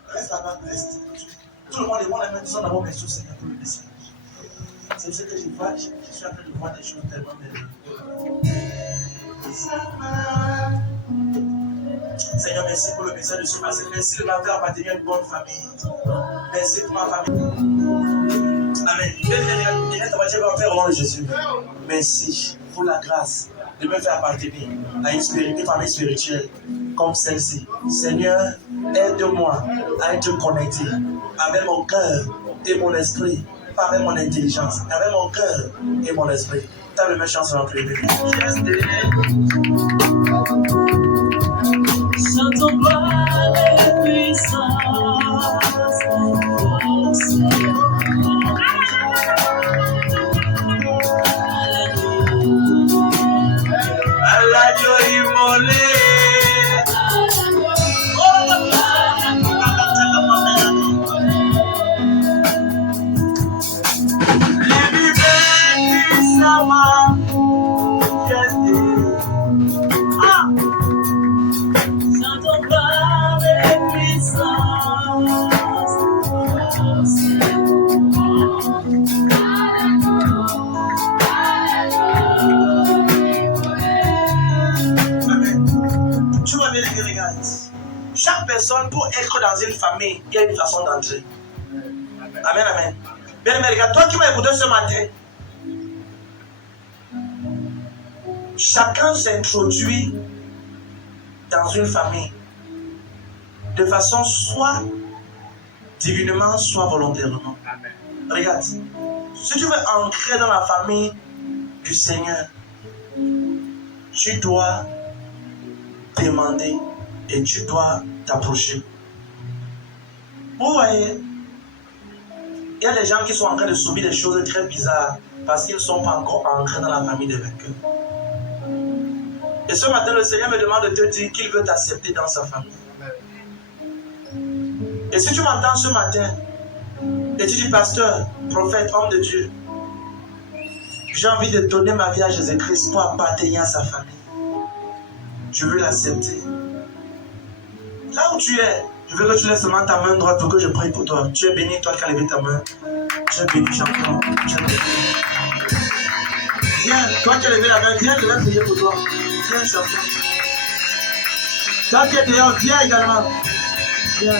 Reste là-bas, reste. Tout le monde est bon, les mêmes sont d'abord mes sous, Seigneur, pour le message. C'est ce que je vois, je suis en train de voir des choses tellement merveilleuses. Seigneur, merci pour le message de ce matin. Merci de m'avoir appartenu à une bonne famille. Merci pour ma famille. Amen. Viens ta voiture va faire au nom de Jésus. Merci pour la grâce de me faire appartenir à une famille spirituelle comme celle-ci. Seigneur, aide-moi à être connecté avec mon cœur et mon esprit, pas avec mon intelligence, avec mon cœur et mon esprit. T'as le même chance en privé. Chantons gloire et puissance. L'agneau immolé. Chaque personne, pour être dans une famille, il y a une façon d'entrer. Amen, amen. Bien aimé, regarde, toi qui m'as écouté ce matin, chacun s'introduit dans une famille de façon soit divinement, soit volontairement. Amen. Regarde, si tu veux entrer dans la famille du Seigneur, tu dois demander et tu dois t'approcher. Vous voyez, il y a des gens qui sont en train de subir des choses très bizarres parce qu'ils ne sont pas encore entrés dans la famille des vainqueurs. Et ce matin, le Seigneur me demande de te dire qu'il veut t'accepter dans sa famille. Et si tu m'entends ce matin, et tu dis, pasteur, prophète, homme de Dieu, j'ai envie de donner ma vie à Jésus-Christ pour appartenir à sa famille. Je veux l'accepter. Là où tu es, je veux que tu laisses seulement ta main droite pour que je prie pour toi. Tu es béni, toi qui as levé ta main. Tu es béni, champion. Tu es béni. Viens, toi qui as levé la main, viens, je vais prier pour toi. Viens, champion. Toi qui es dehors, viens également. Viens.